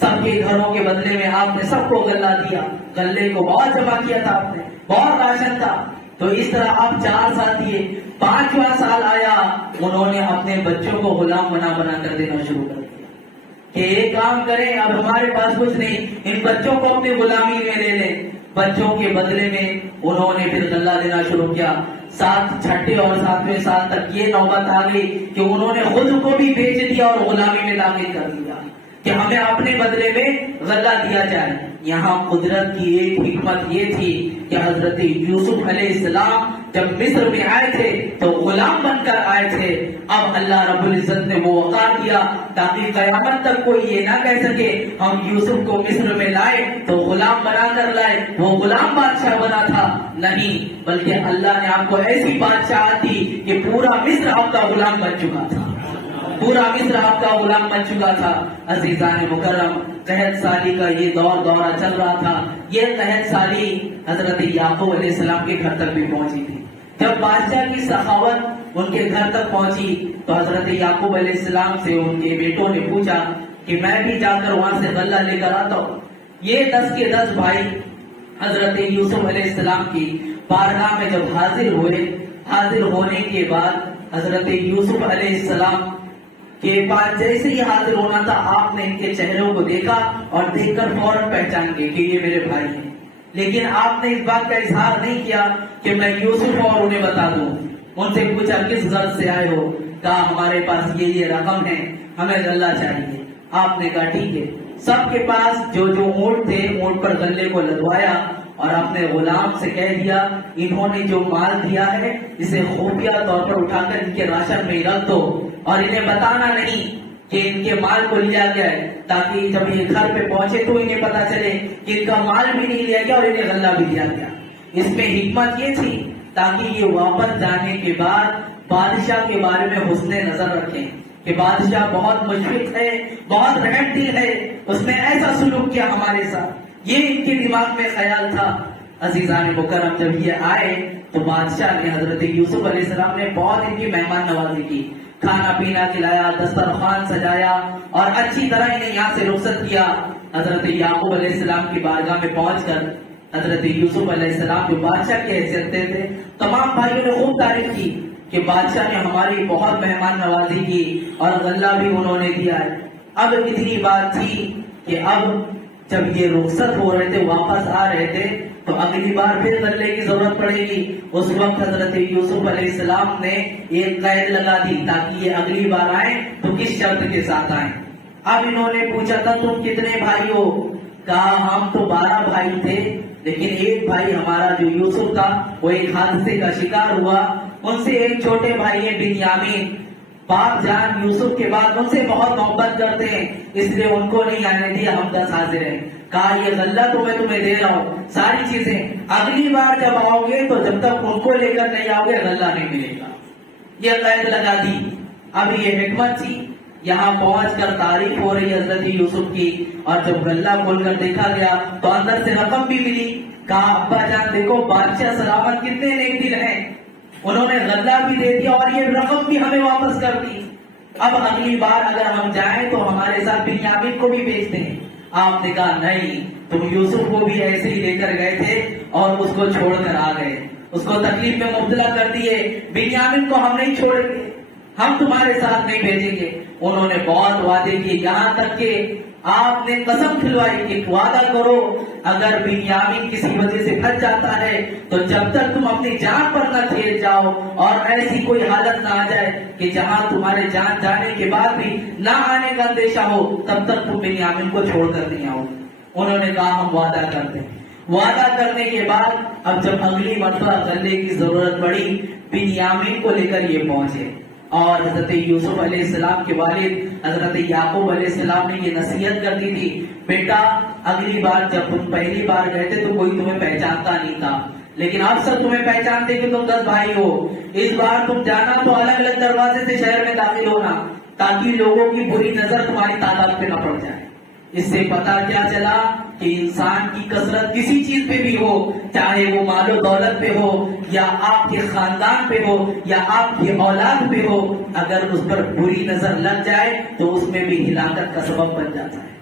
سب کے گھروں کے بدلے میں آپ نے سب کو غلہ دیا۔ غلے کو بہت جمع کیا تھا آپ نے، بہت راشن تھا۔ تو اس طرح آپ 4 سال دیے۔ 5واں سال آیا، انہوں نے اپنے بچوں کو غلام بنا کر دینا شروع کر دیا کہ یہ کام کریں، اب ہمارے پاس کچھ نہیں، ان بچوں کو اپنی غلامی میں لے لیں۔ بچوں کے بدلے میں انہوں نے پھر غلہ دینا شروع کیا۔ 6 اور 7ویں سال تک یہ نوبت آ گئی کہ انہوں نے خود کو بھی بیچ دیا اور غلامی میں داخل کر دیا کہ ہمیں اپنے بدلے میں غلہ دیا جائے۔ یہاں قدرت کی ایک حکمت یہ تھی کہ حضرت یوسف علیہ السلام جب مصر میں آئے تھے تو غلام بن کر آئے تھے۔ اب اللہ رب العزت نے وہ وقار دیا تاکہ قیامت تک کوئی یہ نہ کہہ سکے ہم یوسف کو مصر میں لائے تو غلام بنا کر لائے، وہ غلام بادشاہ بنا تھا، نہیں، بلکہ اللہ نے آپ کو ایسی بادشاہت دی کہ پورا مصر آپ کا غلام بن چکا تھا، پورا مصر آپ کا غلام بن چکا تھا۔ عزیزان مکرم، قحط سالی کا یہ دورہ چل رہا تھا۔ یہ قحط سالی حضرت یعقوب علیہ السلام کے گھر تک بھی پہنچی تھی۔ جب بادشاہ کی سخاوت ان کے گھر تک پہنچی تو حضرت یعقوب علیہ السلام سے ان کے بیٹوں نے پوچھا کہ میں بھی جا کر وہاں سے غلہ لے کر آتا ہوں۔ یہ 10 کے 10 بھائی حضرت یوسف علیہ السلام کی بارگاہ میں جب حاضر ہوئے، حاضر ہونے کے بعد حضرت یوسف علیہ السلام کے پاس جیسے ہی حاضر ہونا تھا آپ نے ان کے چہروں کو دیکھا اور دیکھ کر فوراً پہچان گئے کہ یہ میرے بھائی ہیں، لیکن آپ نے اس بات کا اظہار نہیں کیا کہ میں یوسف اور انہیں بتا دوں۔ ان سے پوچھا کس غرض سے آئے ہو؟ کہا ہمارے پاس یہ رقم ہے، ہمیں غلہ چاہیے۔ آپ نے کہا ٹھیک ہے۔ سب کے پاس جو اونٹ تھے اونٹ پر غلے کو لدوایا اور اپنے غلام سے کہہ دیا انہوں نے جو مال دیا ہے اسے خفیہ طور پر اٹھا کر ان کے راشن میں رکھ دو اور انہیں بتانا نہیں کہ ان کے مال کو لیا گیا ہے، تاکہ جب یہ گھر پہ پہنچے تو انہیں پتا چلے کہ ان کا مال بھی نہیں لیا گیا اور انہیں غلہ بھی دیا گیا۔ اس میں حکمت یہ تھی تاکہ یہ واپس جانے کے بعد بادشاہ کے بارے میں حسن نظر رکھیں کہ بادشاہ بہت مشفق ہے، بہت رحم دل ہے، اس نے ایسا سلوک کیا ہمارے ساتھ، یہ ان کے دماغ میں خیال تھا۔ عزیزان مکرم، جب یہ آئے تو بادشاہ نے حضرت یوسف علیہ السلام نے بہت ان کی مہمان نوازی کی، کھانا پینا کھلایا، دسترخوان سجایا اور اچھی طرح انہیں یہاں سے رخصت کیا۔ حضرت یعقوب علیہ السلام کی بارگاہ میں پہنچ کر حضرت یوسف علیہ السلام جو بادشاہ کی حیثیت تھے تمام بھائیوں نے خوب تعریف کی کہ بادشاہ نے ہماری بہت مہمان نوازی کی اور غلہ بھی انہوں نے دیا ہے۔ اب اتنی بات تھی کہ اب جب یہ رخصت ہو رہے تھے، واپس آ رہے تھے، تو اگلی بار پھر غلے کی ضرورت پڑے گی۔ اس وقت حضرت یوسف علیہ السلام نے ایک قید لگا دی تاکہ یہ اگلی بار آئیں تو کس شرط کے ساتھ آئیں۔ اب انہوں نے پوچھا تھا تم کتنے بھائی ہو؟ کہا ہم تو 12 بھائی تھے، لیکن ایک بھائی ہمارا جو یوسف تھا وہ ایک حادثے کا شکار ہوا، ان سے ایک چھوٹے بھائی بنیامین باپ جان یوسف کے بعد ان سے بہت محبت کرتے ہیں، اس لیے ان کو نہیں آنے دیا، ہم 10 حاضر ہیں۔ کہا یہ غلہ تو میں تمہیں دے رہا ہوں، ساری چیزیں، اگلی بار جب آؤ گے تو جب تک ان کو لے کر نہیں آؤ گے غلہ نہیں ملے گا۔ یہ قید لگا دی۔ اب یہ حکمت تھی، یہاں پہنچ کر تعریف ہو رہی حضرت یوسف کی، اور جب غلہ کھول کر دیکھا گیا تو اندر سے رقم بھی ملی۔ کہا ابا جان دیکھو بادشاہ سلامت کتنے نیک دل ہیں، انہوں نے غلہ بھی دے دیا اور یہ رقم بھی ہمیں واپس کر دی۔ اب اگلی بار اگر ہم جائیں تو ہمارے ساتھ بنیامین کو بھی بھیج دیں۔ آپ نے کہا نہیں، تم یوسف کو بھی ایسے ہی لے کر گئے تھے اور اس کو چھوڑ کر آ گئے، اس کو تکلیف میں مبتلا کر دیے، بنیامین کو ہم نہیں چھوڑیں گے، ہم تمہارے ساتھ نہیں بھیجیں گے۔ انہوں نے بہت وعدے کیے، یہاں تک کہ آپ نے قسم کھلوائی کہ وعدہ کرو اگر بنیامین کسی وجہ سے پھنس جاتا ہے تو جب تک تم اپنی جان پر نہ کھیل جاؤ اور ایسی کوئی حالت نہ آ جائے کہ جہاں تمہارے جان جانے کے بعد بھی نہ آنے کا اندیشہ ہو، تب تک تم بنیامین کو چھوڑ کر نہیں آؤ۔ انہوں نے کہا ہم وعدہ کرتے ہیں۔ وعدہ کرنے کے بعد اب جب اگلی مرتبہ غلے کی ضرورت پڑی، بنیامین کو لے کر یہ پہنچے، اور حضرت یوسف علیہ السلام کے والد حضرت یعقوب علیہ السلام نے یہ نصیحت کر دی تھی، بیٹا اگلی بار جب تم پہلی بار گئے تھے تو کوئی تمہیں پہچانتا نہیں تھا، لیکن اب سب تمہیں پہچانتے کہ تم 10 بھائی ہو، اس بار تم جانا تو الگ الگ دروازے سے شہر میں داخل ہونا تاکہ لوگوں کی بری نظر تمہاری تعداد پہ نہ پڑ جائے۔ اس سے پتا کیا چلا کہ انسان کی کثرت کسی چیز پہ بھی ہو، چاہے وہ مال و دولت پہ ہو یا آپ کے خاندان پہ ہو یا آپ کی اولاد پہ ہو، اگر اس پر بری نظر لگ جائے تو اس میں بھی ہلاکت کا سبب بن جاتا ہے،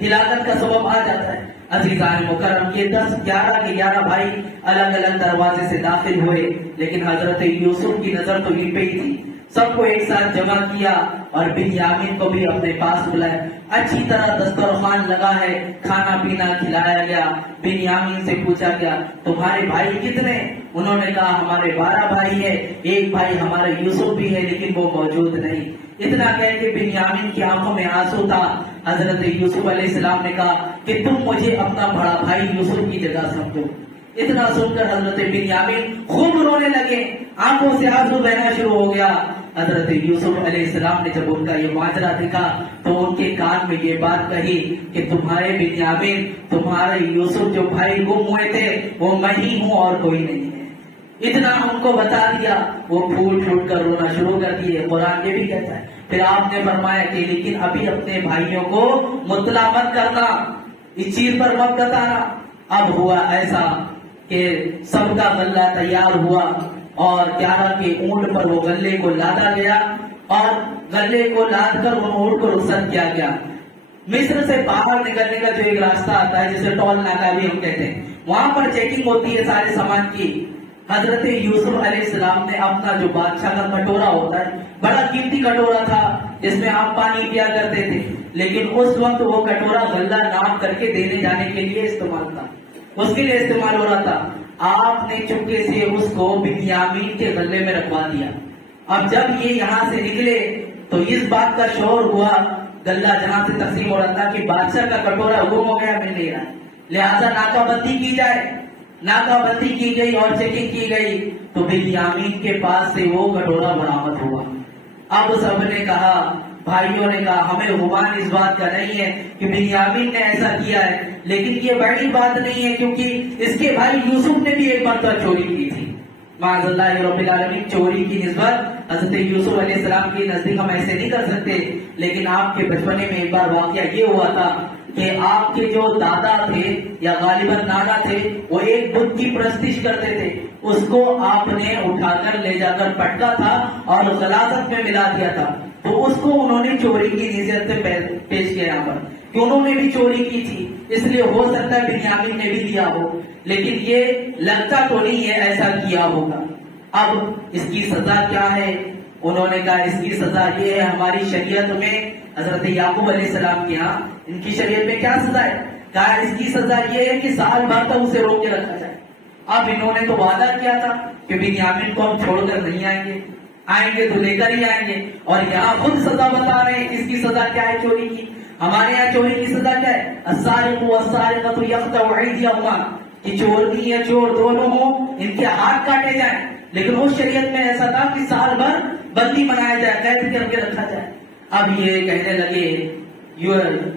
ہلاکت کا سبب آ جاتا ہے۔ عزیزان مکرم، یہ 10 11 کے 11 بھائی الگ الگ دروازے سے داخل ہوئے، لیکن حضرت یوسف کی نظر تو ان پہ ہی تھی۔ سب کو ایک ساتھ جمع کیا اور بنیامین کو بھی اپنے پاس بلایا، اچھی طرح دسترخوان لگا ہے، کھانا پینا کھلایا گیا۔ بنیامین سے پوچھا گیا تمہارے بھائی کتنے؟ انہوں نے کہا ہمارے 12 بھائی ہیں، ایک بھائی ہمارا یوسف بھی ہے لیکن وہ موجود نہیں۔ اتنا کہہ کے بنیامین کی آنکھوں میں آنسو تھا۔ حضرت یوسف علیہ السلام نے کہا کہ تم مجھے اپنا بڑا بھائی یوسف کی جگہ سمجھو۔ اتنا سن کر حضرت بنیامین خوب رونے لگے، آنکھوں سے آنسو بہنا شروع ہو گیا۔ حضرت یوسف علیہ السلام نے جب ان کا یہ ماجرا دیکھا تو ان کے کان میں یہ بات کہی کہ تمہارے بنیامین، تمہارے یوسف جو بھائی گم ہوئے تھے وہ میں ہی ہوں اور کوئی نہیں ہے۔ اتنا ان کو بتا دیا، وہ پھول پھوٹ کر رونا شروع کر دیے۔ قرآن یہ بھی کہتا ہے، پھر آپ نے فرمایا کہ لیکن ابھی اپنے بھائیوں کو مطلع مت کرنا، اس چیز پر مت بتانا۔ اب ہوا ایسا کہ سب کا غلہ تیار ہوا اور 11 کے اونٹ پر وہ غلے کو لادا گیا اور غلے کو لاد کر ان اونٹ کو رخصت کیا گیا۔ مصر سے باہر نکلنے کا جو ایک راستہ آتا ہے جسے ٹول ناکا بھی ہم کہتے ہیں، وہاں پر چیکنگ ہوتی ہے سارے سامان کی۔ حضرت یوسف علیہ السلام نے اپنا جو بادشاہ کا کٹورا ہوتا ہے، بڑا قیمتی کٹورا تھا جس میں آپ پانی پیا کرتے تھے، لیکن اس وقت وہ کٹورا غلہ نام کر کے دینے جانے کے لیے استعمال تھا، اس کے لیے استعمال ہو رہا تھا۔ آپ نے چپکے سے اس کو بنیامین کے غلے میں رکھوا دیا۔ اب جب یہ یہاں سے نکلے تو اس بات کا شور ہوا، غلہ جہاں سے تقسیم ہو رہا تھا، کہ بادشاہ کا کٹورا گم ہو گیا، مل نہیں رہا، لہٰذا ناکہ بندی کی جائے۔ ناکہ بندی کی گئی اور چیکنگ کی گئی تو بنیامین کے پاس سے وہ کٹورا برآمد ہوا۔ اب سب نے کہا، بھائیوں نے کہا ہمیں گمان اس بات کا نہیں ہے کہ بنیامین نے ایسا کیا ہے، لیکن یہ بڑی بات نہیں ہے کیونکہ اس کے بھائی یوسف نے بھی ایک مرتبہ چوری کی تھی۔ معاذ اللہ رب العالمین، چوری کی نسبت حضرت یوسف علیہ السلام کے نزدیک ہم ایسے نہیں کر سکتے، لیکن آپ کے بچپنے میں ایک بار واقعہ یہ ہوا تھا کہ آپ کے جو دادا تھے یا غالباً نانا تھے، وہ ایک بت کی پرستش کرتے تھے، اس کو آپ نے اٹھا کر لے جا کر پٹکا تھا اور غلاظت میں ملا دیا تھا، تو اس کو انہوں نے چوری کی نسبت سے پیش کیا یہاں پر کہ انہوں نے بھی چوری کی تھی، اس لیے ہو سکتا ہے بنیامین نے بھی کیا ہو، لیکن یہ لگتا تو نہیں ہے ایسا کیا ہوگا۔ اب اس کی سزا کیا ہے؟ انہوں نے کہا اس کی سزا یہ ہے، ہماری شریعت میں حضرت یعقوب علیہ السلام کے ہاں ان کی شریعت میں کیا سزا ہے؟ کہا اس کی سزا یہ ہے کہ سال بھر تک اسے روک کے رکھا جائے۔ اب انہوں نے تو وعدہ کیا تھا کہ بنیامین کو ہم چھوڑ کر نہیں آئیں گے تو لے کر ہی آئیں گے، اور یہاں خود سزا بتا رہے ہیں اس کی سزا کیا ہے چوری کی۔ ہمارے یہاں چوری کی سزا کیا ہے؟ السارق والسارقۃ یقطع ایدیہما، کہ چورنی یا چور دونوں ہوں ان کے ہاتھ کاٹے جائیں، لیکن اس شریعت میں ایسا تھا کہ سال بھر بندی بنایا جائے، قید کر کے رکھا جائے۔ اب یہ کہنے لگے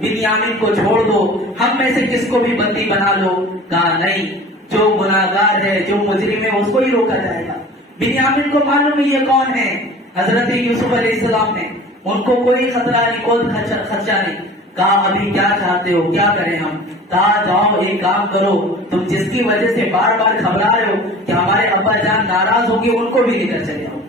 بنیامین کو چھوڑ دو، ہم میں سے کس کو بھی بندی بنا لو۔ کہا نہیں، جو گناہگار ہے، جو مجرم ہے، اس کو ہی روکا جائے گا۔ بنیامین کو معلوم ہے یہ کون ہے، حضرت یوسف علیہ السلام نے، ان کو کوئی خطرہ نہیں، کوئی خدشہ نہیں۔ کہا ابھی کیا چاہتے ہو، کیا کریں ہم؟ کہا جاؤ ایک کام کرو، تم جس کی وجہ سے بار بار گھبرا رہے ہو کہ ہمارے ابا جان ناراض ہوں گے، ان کو بھی لے کر چلے آؤ۔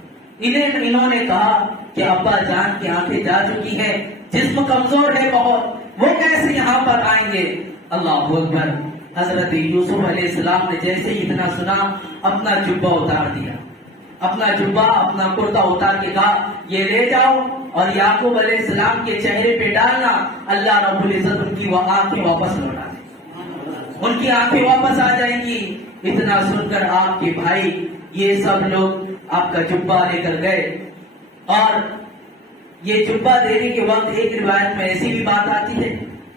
انہوں نے کہا کہ ابا جان کی آنکھیں جا چکی ہیں، جسم کمزور ہے بہت، وہ کیسے یہاں پر آئیں گے؟ اللہ اکبر۔ حضرت یوسف علیہ السلام نے جیسے ہی اتنا سنا، اپنا جبہ اتار دیا، اپنا جبہ اپنا کرتا اتار کے کہا یہ لے جاؤ اور یعقوب علیہ السلام کے چہرے پہ ڈالنا، اللہ رب العزت ان کی وہ آنکھیں واپس لوٹا دے، ان کی آنکھیں واپس آ جائیں گی۔ اتنا سن کر آپ کے بھائی یہ سب لوگ آپ کا جبہ لے کر گئے، اور یہ جبہ دینے کے وقت ایک روایت میں ایسی بھی بات آتی ہے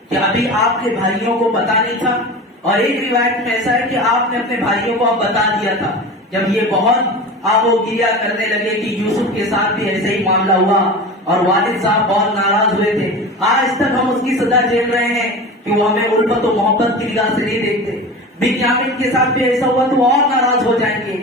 کہ ابھی آپ کے بھائیوں کو پتا نہیں تھا، اور ایک روایت میں ایسا ہے کہ آپ نے اپنے بھائیوں کو اب بتا دیا تھا۔ جب یہ بہت آب و گریا کرنے لگے کہ یوسف کے ساتھ بھی ایسے ہی معاملہ ہوا اور والد صاحب بہت ناراض ہوئے تھے، آج تک ہم اس کی سزا جھیل رہے ہیں کہ وہ ہمیں الفت و محبت کی نگاہ سے نہیں دیکھتے، بنیامین کے ساتھ بھی ایسا ہوا تو وہ اور ناراض ہو جائیں گے۔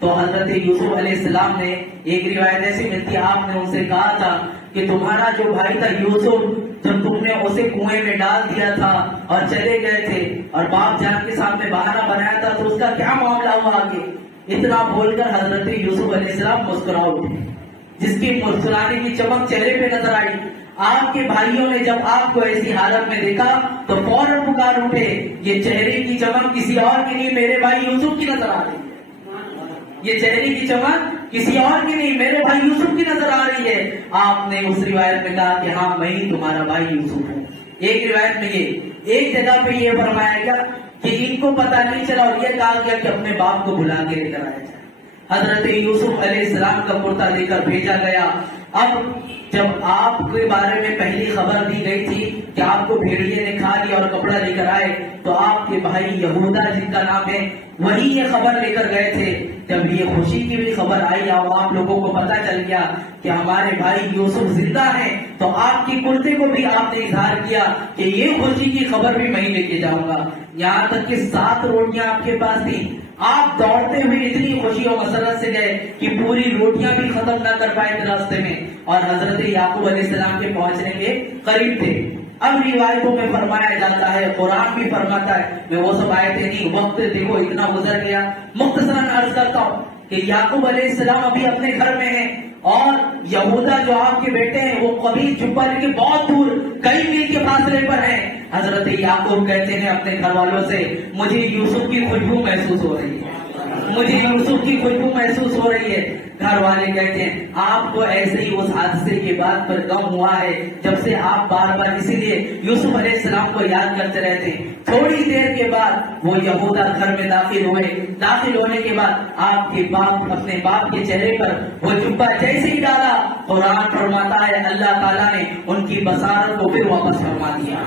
تو حضرت یوسف علیہ السلام نے، ایک روایت ایسی ملتی ہے، آپ نے ان سے کہا تھا کہ تمہارا جو بھائی تھا یوسف، جب تم نے اسے کنویں میں ڈال دیا تھا اور چلے گئے تھے اور باپ جان کے سامنے بہانہ بنایا تھا، تو اس کا کیا معاملہ ہوا آگے؟ اتنا بول کر حضرت یوسف علیہ السلام مسکرا اٹھے، جس کی مسکرانے کی چمک چہرے پہ نظر آئی۔ آپ کے بھائیوں نے جب آپ کو ایسی حالت میں دیکھا تو فوراً پکار اٹھے، یہ چہرے کی چمک کسی اور کی نہیں، میرے بھائی یوسف کی نظر آ رہی ہے، یہ چہرے کی چمک کسی اور کی نہیں، میرے بھائی یوسف کی نظر آ رہی ہے۔ آپ نے اس روایت میں کہا کہ ہاں میں ہی تمہارا بھائی یوسف ہوں۔ ایک روایت میں ایک جگہ پہ یہ فرمایا گیا کہ ان کو پتہ نہیں چلا اور یہ کہا گیا کہ اپنے باپ کو بلا کے لے کر آیا جائے۔ حضرت یوسف علیہ السلام کا کرتا لے کر بھیجا گیا۔ اب جب آپ کے بارے میں پہلی خبر دی گئی تھی کہ آپ کو بھیڑیے نے کھا لیا اور کپڑا لے کر آئے، تو آپ کے بھائی یہودا جن کا نام ہے وہی یہ خبر لے کر گئے تھے۔ جب یہ خوشی کی بھی خبر آئی اور آپ لوگوں کو پتا چل گیا کہ ہمارے بھائی یوسف زندہ ہیں، تو آپ کی کرتے کو بھی آپ نے اظہار کیا کہ یہ خوشی کی خبر بھی میں ہی لے کے جاؤں گا۔ یہاں تک کہ 7 روٹیاں آپ کے پاس تھیں، آپ دوڑتے ہوئے اتنی خوشی و مسرت سے گئے کہ پوری روٹیاں بھی ختم نہ کر پائے راستے میں، اور حضرت یعقوب علیہ السلام کے پہنچنے کے قریب تھے۔ اب روایتوں میں فرمایا جاتا ہے، قرآن بھی فرماتا ہے، میں وہ سب آیتیں نہیں، وقت دیکھو اتنا گزر گیا، مختصراً عرض کرتا ہوں کہ یعقوب علیہ السلام ابھی اپنے گھر میں ہیں، اور یہودا جو آپ کے بیٹے ہیں وہ قبیل جبہ لے کے بہت دور کئی میل کے فاصلے پر ہیں۔ حضرت یعقوب کہتے ہیں اپنے گھر والوں سے، مجھے یوسف کی خوشبو محسوس ہو رہی ہے، مجھے یوسف کی خوشبو محسوس ہو رہی ہے۔ گھر والے کہتے ہیں آپ کو ایسے ہی اس حادثے کے بعد پر غم ہوا ہے جب سے آپ بار بار اسی لیے یوسف علیہ السلام کو یاد کرتے رہتے ہیں۔ تھوڑی دیر کے بعد وہ یہودا گھر میں داخل ہوئے، داخل ہونے کے بعد آپ کے باپ اپنے باپ کے چہرے پر وہ جبہ جیسے ہی ڈالا، قرآن فرماتا ہے اللہ تعالیٰ نے ان کی بصارت کو پھر واپس فرما دیا،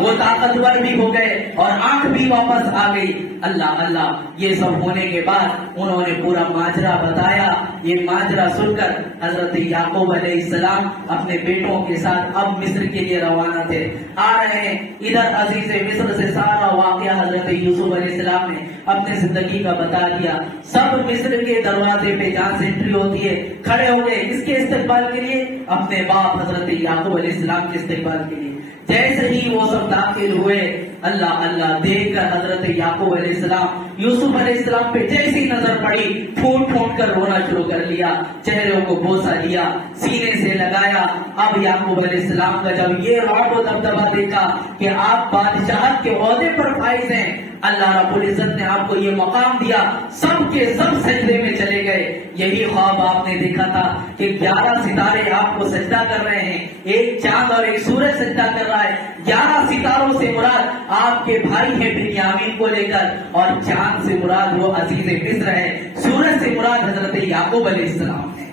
وہ طاقتور بھی ہو گئے اور آنکھ بھی واپس آ گئی۔ اللہ اللہ، یہ سب ہونے کے بعد انہوں نے پورا ماجرا بتایا۔ یہ ماجرا سن کر حضرت یعقوب علیہ السلام اپنے بیٹوں کے ساتھ اب مصر کے لیے روانہ تھے، آ رہے ہیں۔ ادھر عزیز مصر سے سارا واقعہ حضرت یوسف علیہ السلام نے اپنے زندگی کا بتا دیا۔ سب مصر کے دروازے پہ جہاں سے انٹری ہوتی ہے کھڑے ہو گئے، کس کے استقبال کے لیے؟ اپنے باپ حضرت یعقوب علیہ السلام کے استقبال کے لیے۔ جیسے ہی وہ سب داخل ہوئے، اللہ اللہ دیکھ کر حضرت یعقوب علیہ السلام یوسف علیہ السلام پہ جیسی نظر پڑی، پھوٹ پھوٹ کر رونا شروع کر لیا، چہروں کو بوسہ لیا، سینے سے لگایا۔ اب یعقوب علیہ السلام کا جب یہ رعب و دبدبہ دیکھا کہ آپ بادشاہت کے عہدے پر فائز ہیں، اللہ رب العزت نے آپ کو یہ مقام دیا، سب کے سب سجدے میں چلے گئے۔ یہی خواب آپ نے دیکھا تھا کہ 11 ستارے آپ کو سجدہ کر رہے ہیں، ایک چاند اور ایک سورج سجدہ کر رہا ہے۔ 11 ستاروں سے مراد آپ کے بھائی ہیں بنیامین کو لے کر، اور چاند سے مراد وہ عزیز مصر ہے، سورج سے مراد حضرت یعقوب علیہ السلام ہے۔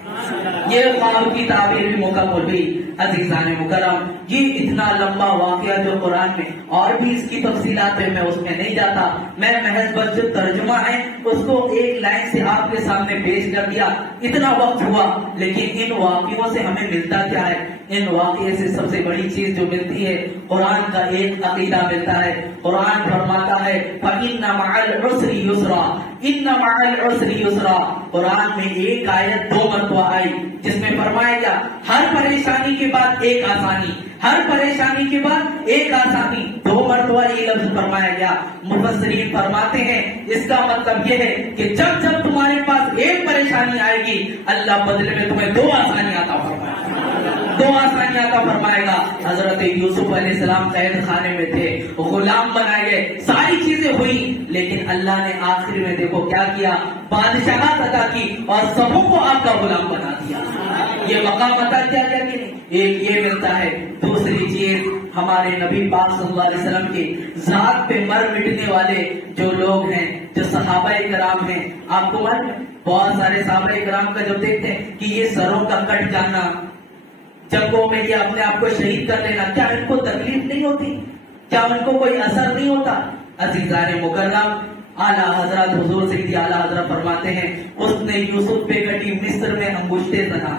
یہ خواب کی تعبیر بھی مکمل ہوئی۔ عزیزان مکرم، یہ اتنا لمبا واقعہ جو قرآن میں، اور بھی اس کی تفصیلات پہ میں اس میں نہیں جاتا، میں محض بس جو ترجمہ ہے اس کو ایک لائن سے آپ کے سامنے پیش کر دیا۔ اتنا وقت ہوا، لیکن ان واقعوں سے ہمیں ملتا کیا ہے؟ ان واقعے سے سب سے بڑی چیز جو ملتی ہے، قرآن کا ایک عقیدہ ملتا ہے۔ قرآن فرماتا ہے فَإِنَّ مَعَ الْعُسْرِ يُسْرًا، إِنَّ مَعَ الْعُسْرِ يُسْرًا۔ قرآن میں ایک آیت 2 مرتبہ آئی جس میں فرمایا گیا ہر پریشانی کے بعد ایک آسانی، ہر پریشانی کے بعد ایک آسانی، 2 مرتبہ یہ لفظ فرمایا گیا۔ مفسرین فرماتے ہیں اس کا مطلب یہ ہے کہ جب جب تمہارے پاس ایک پریشانی آئے گی، اللہ بدلے میں تمہیں 2 آسانیاں عطا فرمائے گا، 2 آسانیاں عطا فرمائے گا۔ حضرت یوسف علیہ السلام قید خانے میں تھے، غلام بنائے گئے، ساری چیزیں ہوئی، لیکن اللہ نے آخر میں دیکھو کیا کیا، بادشاہت عطا کی اور سبوں کو آپ کا غلام بنا دیا۔ یہ مقام عطا کیا گیا کہ نہیں؟ ایک یہ ملتا ہے۔ دوسری چیز، ہمارے نبی پاک صلی اللہ علیہ وسلم کی ذات پہ مر مٹنے والے جو لوگ ہیں، جو صحابہ کرام ہیں، آپ کو معلوم ہے بہت سارے صحابہ کرام کا جب دیکھتے ہیں کہ یہ سروں کا کٹ جانا، جنگوں میں یہ اپنے آپ کو شہید کر لینا، کیا ان کو تکلیف نہیں ہوتی؟ کیا ان کو کوئی اثر نہیں ہوتا؟ عزیزان مکرم، اعلیٰ حضرت حضور سیدی اعلیٰ حضرت فرماتے ہیں اس نے یوسف پہ کٹی مصر میں انگشتے زنا،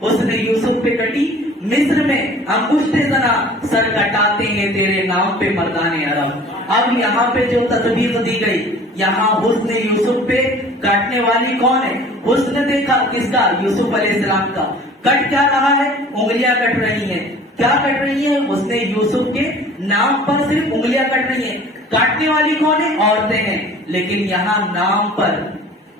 اس نے یوسف پہ کٹی مصر میں انگشتے زنا، سر کٹاتے ہیں تیرے نام پہ مردان عرب۔ اب یہاں پہ جو تطبیق دی گئی، یہاں حسن یوسف پہ کاٹنے والی کون ہے؟ حسن دیکھا کس کا؟ یوسف علیہ السلام کا۔ کٹ کیا رہا ہے؟ انگلیاں کٹ رہی ہیں۔ کیا کٹ رہی ہیں؟ حسن یوسف کے نام پر صرف انگلیاں کٹ رہی ہیں۔ کاٹنے والی کون ہے؟ عورتیں ہیں۔ لیکن یہاں نام پر،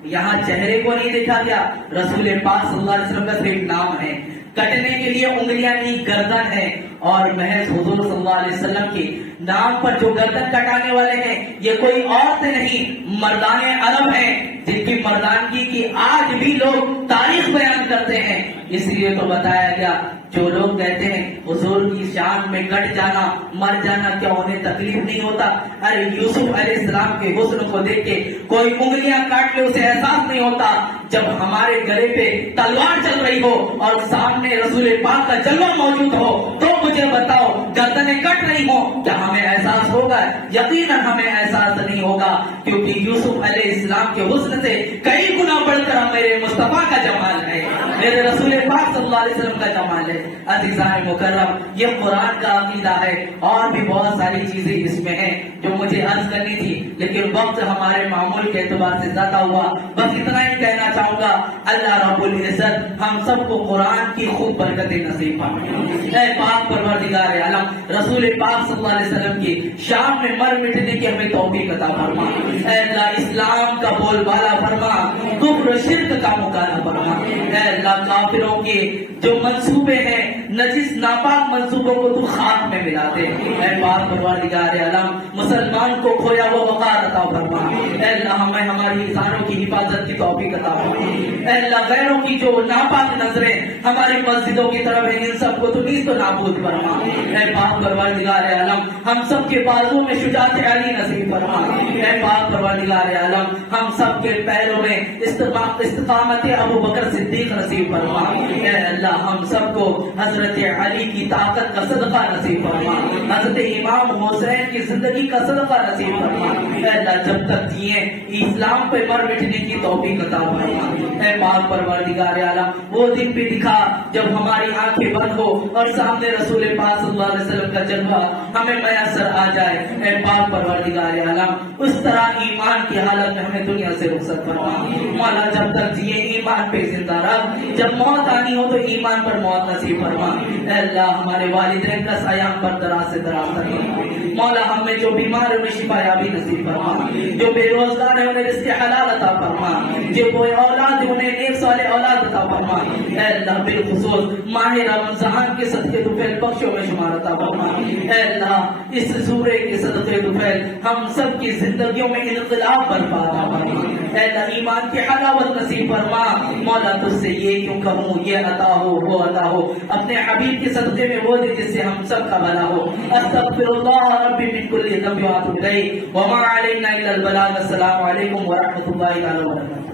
یہاں چہرے کو نہیں دیکھا گیا، رسول پاک صلی اللہ علیہ وسلم کا صرف نام ہے۔ کٹنے کے لیے انگلیاں نہیں، گردن ہے، اور محض حضور صلی اللہ علیہ وسلم کے نام پر جو گردن کٹانے والے ہیں یہ کوئی عورت نہیں، مردان عرب ہیں، جن کی مردانگی کی آج بھی لوگ تاریخ بیان کرتے ہیں۔ اس لیے تو بتایا گیا جو لوگ کہتے ہیں حضور کی شان میں کٹ جانا، مر جانا، کیا انہیں تکلیف نہیں ہوتا؟ ارے یوسف علیہ السلام کے حسن کو دیکھ کے کوئی انگلیاں کاٹ لے اسے احساس نہیں ہوتا، جب ہمارے گلے پہ تلوار چل رہی ہو اور سامنے رسول پاک کا جلوہ موجود ہو تو مجھے بتاؤ گردنیں کٹ رہی ہوں کیا ہمیں احساس ہوگا؟ یقیناً ہمیں احساس نہیں ہوگا، کیونکہ یوسف علیہ السلام کے حسن سے کئی گنا بڑھ کر میرے مصطفیٰ کا جمال ہے، میرے رسول پاک صلی اللہ علیہ وسلم کا جمال ہے۔ عزیزان مکرم، یہ قرآن کا عقیدہ ہے، اور بھی بہت ساری چیزیں اس میں ہیں جو مجھے عرض کرنی تھی، لیکن وقت ہمارے معمول کے اعتبار سے زیادہ ہوا۔ بس اتنا ہی کہنا چاہوں گا، اللہ رب العزت ہم سب کو قرآن کی خوب برکتیں نصیب فرمائے۔ اے پاک پروردگار عالم، رسول پاک صلی اللہ علیہ وسلم کی شام میں مر مٹنے کی ہمیں توفیق عطا فرما۔ اے اللہ اسلام کا بول بالا فرما، کفر و شرک کا مقابلہ فرما۔ اے اللہ کافروں کے جو منصوبے ہیں، نجس ناپاک منصوبوں کو تو خاک میں ملا دے۔ اے پاک پروردگار عالم، مسلمان کو کھویا وہ وقار عطا فرما۔ اے اللہ ہمیں ہماری انسانوں کی حفاظت کی توفیق عطا فرما۔ اے اللہ غیروں کی جو ناپاک نظریں ہماری مسجدوں کی طرف ہیں ان سب کو تو نیست و نابود فرما۔ اے پاک پروردگار عالم ہم سب کے بازو میں شجاعت علی نصیب فرما۔ اے پاک پروردگار عالم ہم سب کے پیروں میں استقامت ابو بکر صدیق نصیب فرما۔ اے اللہ ہم سب کو حضرت علی کی طاقت کا صدقہ نصیب فرما، حضرت امام حسین کی زندگی کا صدقہ نصیب فرما۔ اے اللہ جب تک جیے اسلام پہ مر مٹنے کی توفیق عطا فرما۔ اے پاک پروردگار عالم وہ دن بھی دکھا جب ہماری آنکھیں بند ہو اور سامنے رسول پاک صلی اللہ علیہ وسلم کا جلوہ ہمیں میسر آ جائے۔ اے پاک پروردگار عالم اس طرح ایمان کی حالت میں ہمیں دنیا سے رخصت فرما۔ مولا جب تک جیے ایمان پہ زندہ رکھ، جب موت آنی ہو تو ایمان پر موت نصیب فرما۔ اے اللہ ہمارے والدین کا سایہ پر دراز سے دراز فرما۔ مولا ہم میں جو بیمار انہیں شفا یابی نصیب فرما، جو بے روزگار ہے انہیں رزق حلال عطا فرما، جو کوئی اولاد ہے انہیں نیک صالح اولاد عطا فرما۔ اے اللہ بالخصوص ماہ رمضان کے صدقے طفیل بخشوں میں شمار عطا فرما۔ اے اللہ اس سورے کے صدقے طفیل ہم سب کی زندگیوں میں انقلاب برپا عطا فرما۔ اے اللہ ایمان کی حلاوت نصیب فرما۔ مولا تجھ سے یہ کیوں کہوں، یہ عطا ہو وہ عطا ہو، اپنے حبیب کے صدقے میں وہ دے جس سے ہم سب کا بھلا ہو۔ استغفر اللہ ربی من کل ذنب واتوب الیہ وما علینا الا البلاغ۔ السلام علیکم ورحمۃ اللہ وبرکاتہ۔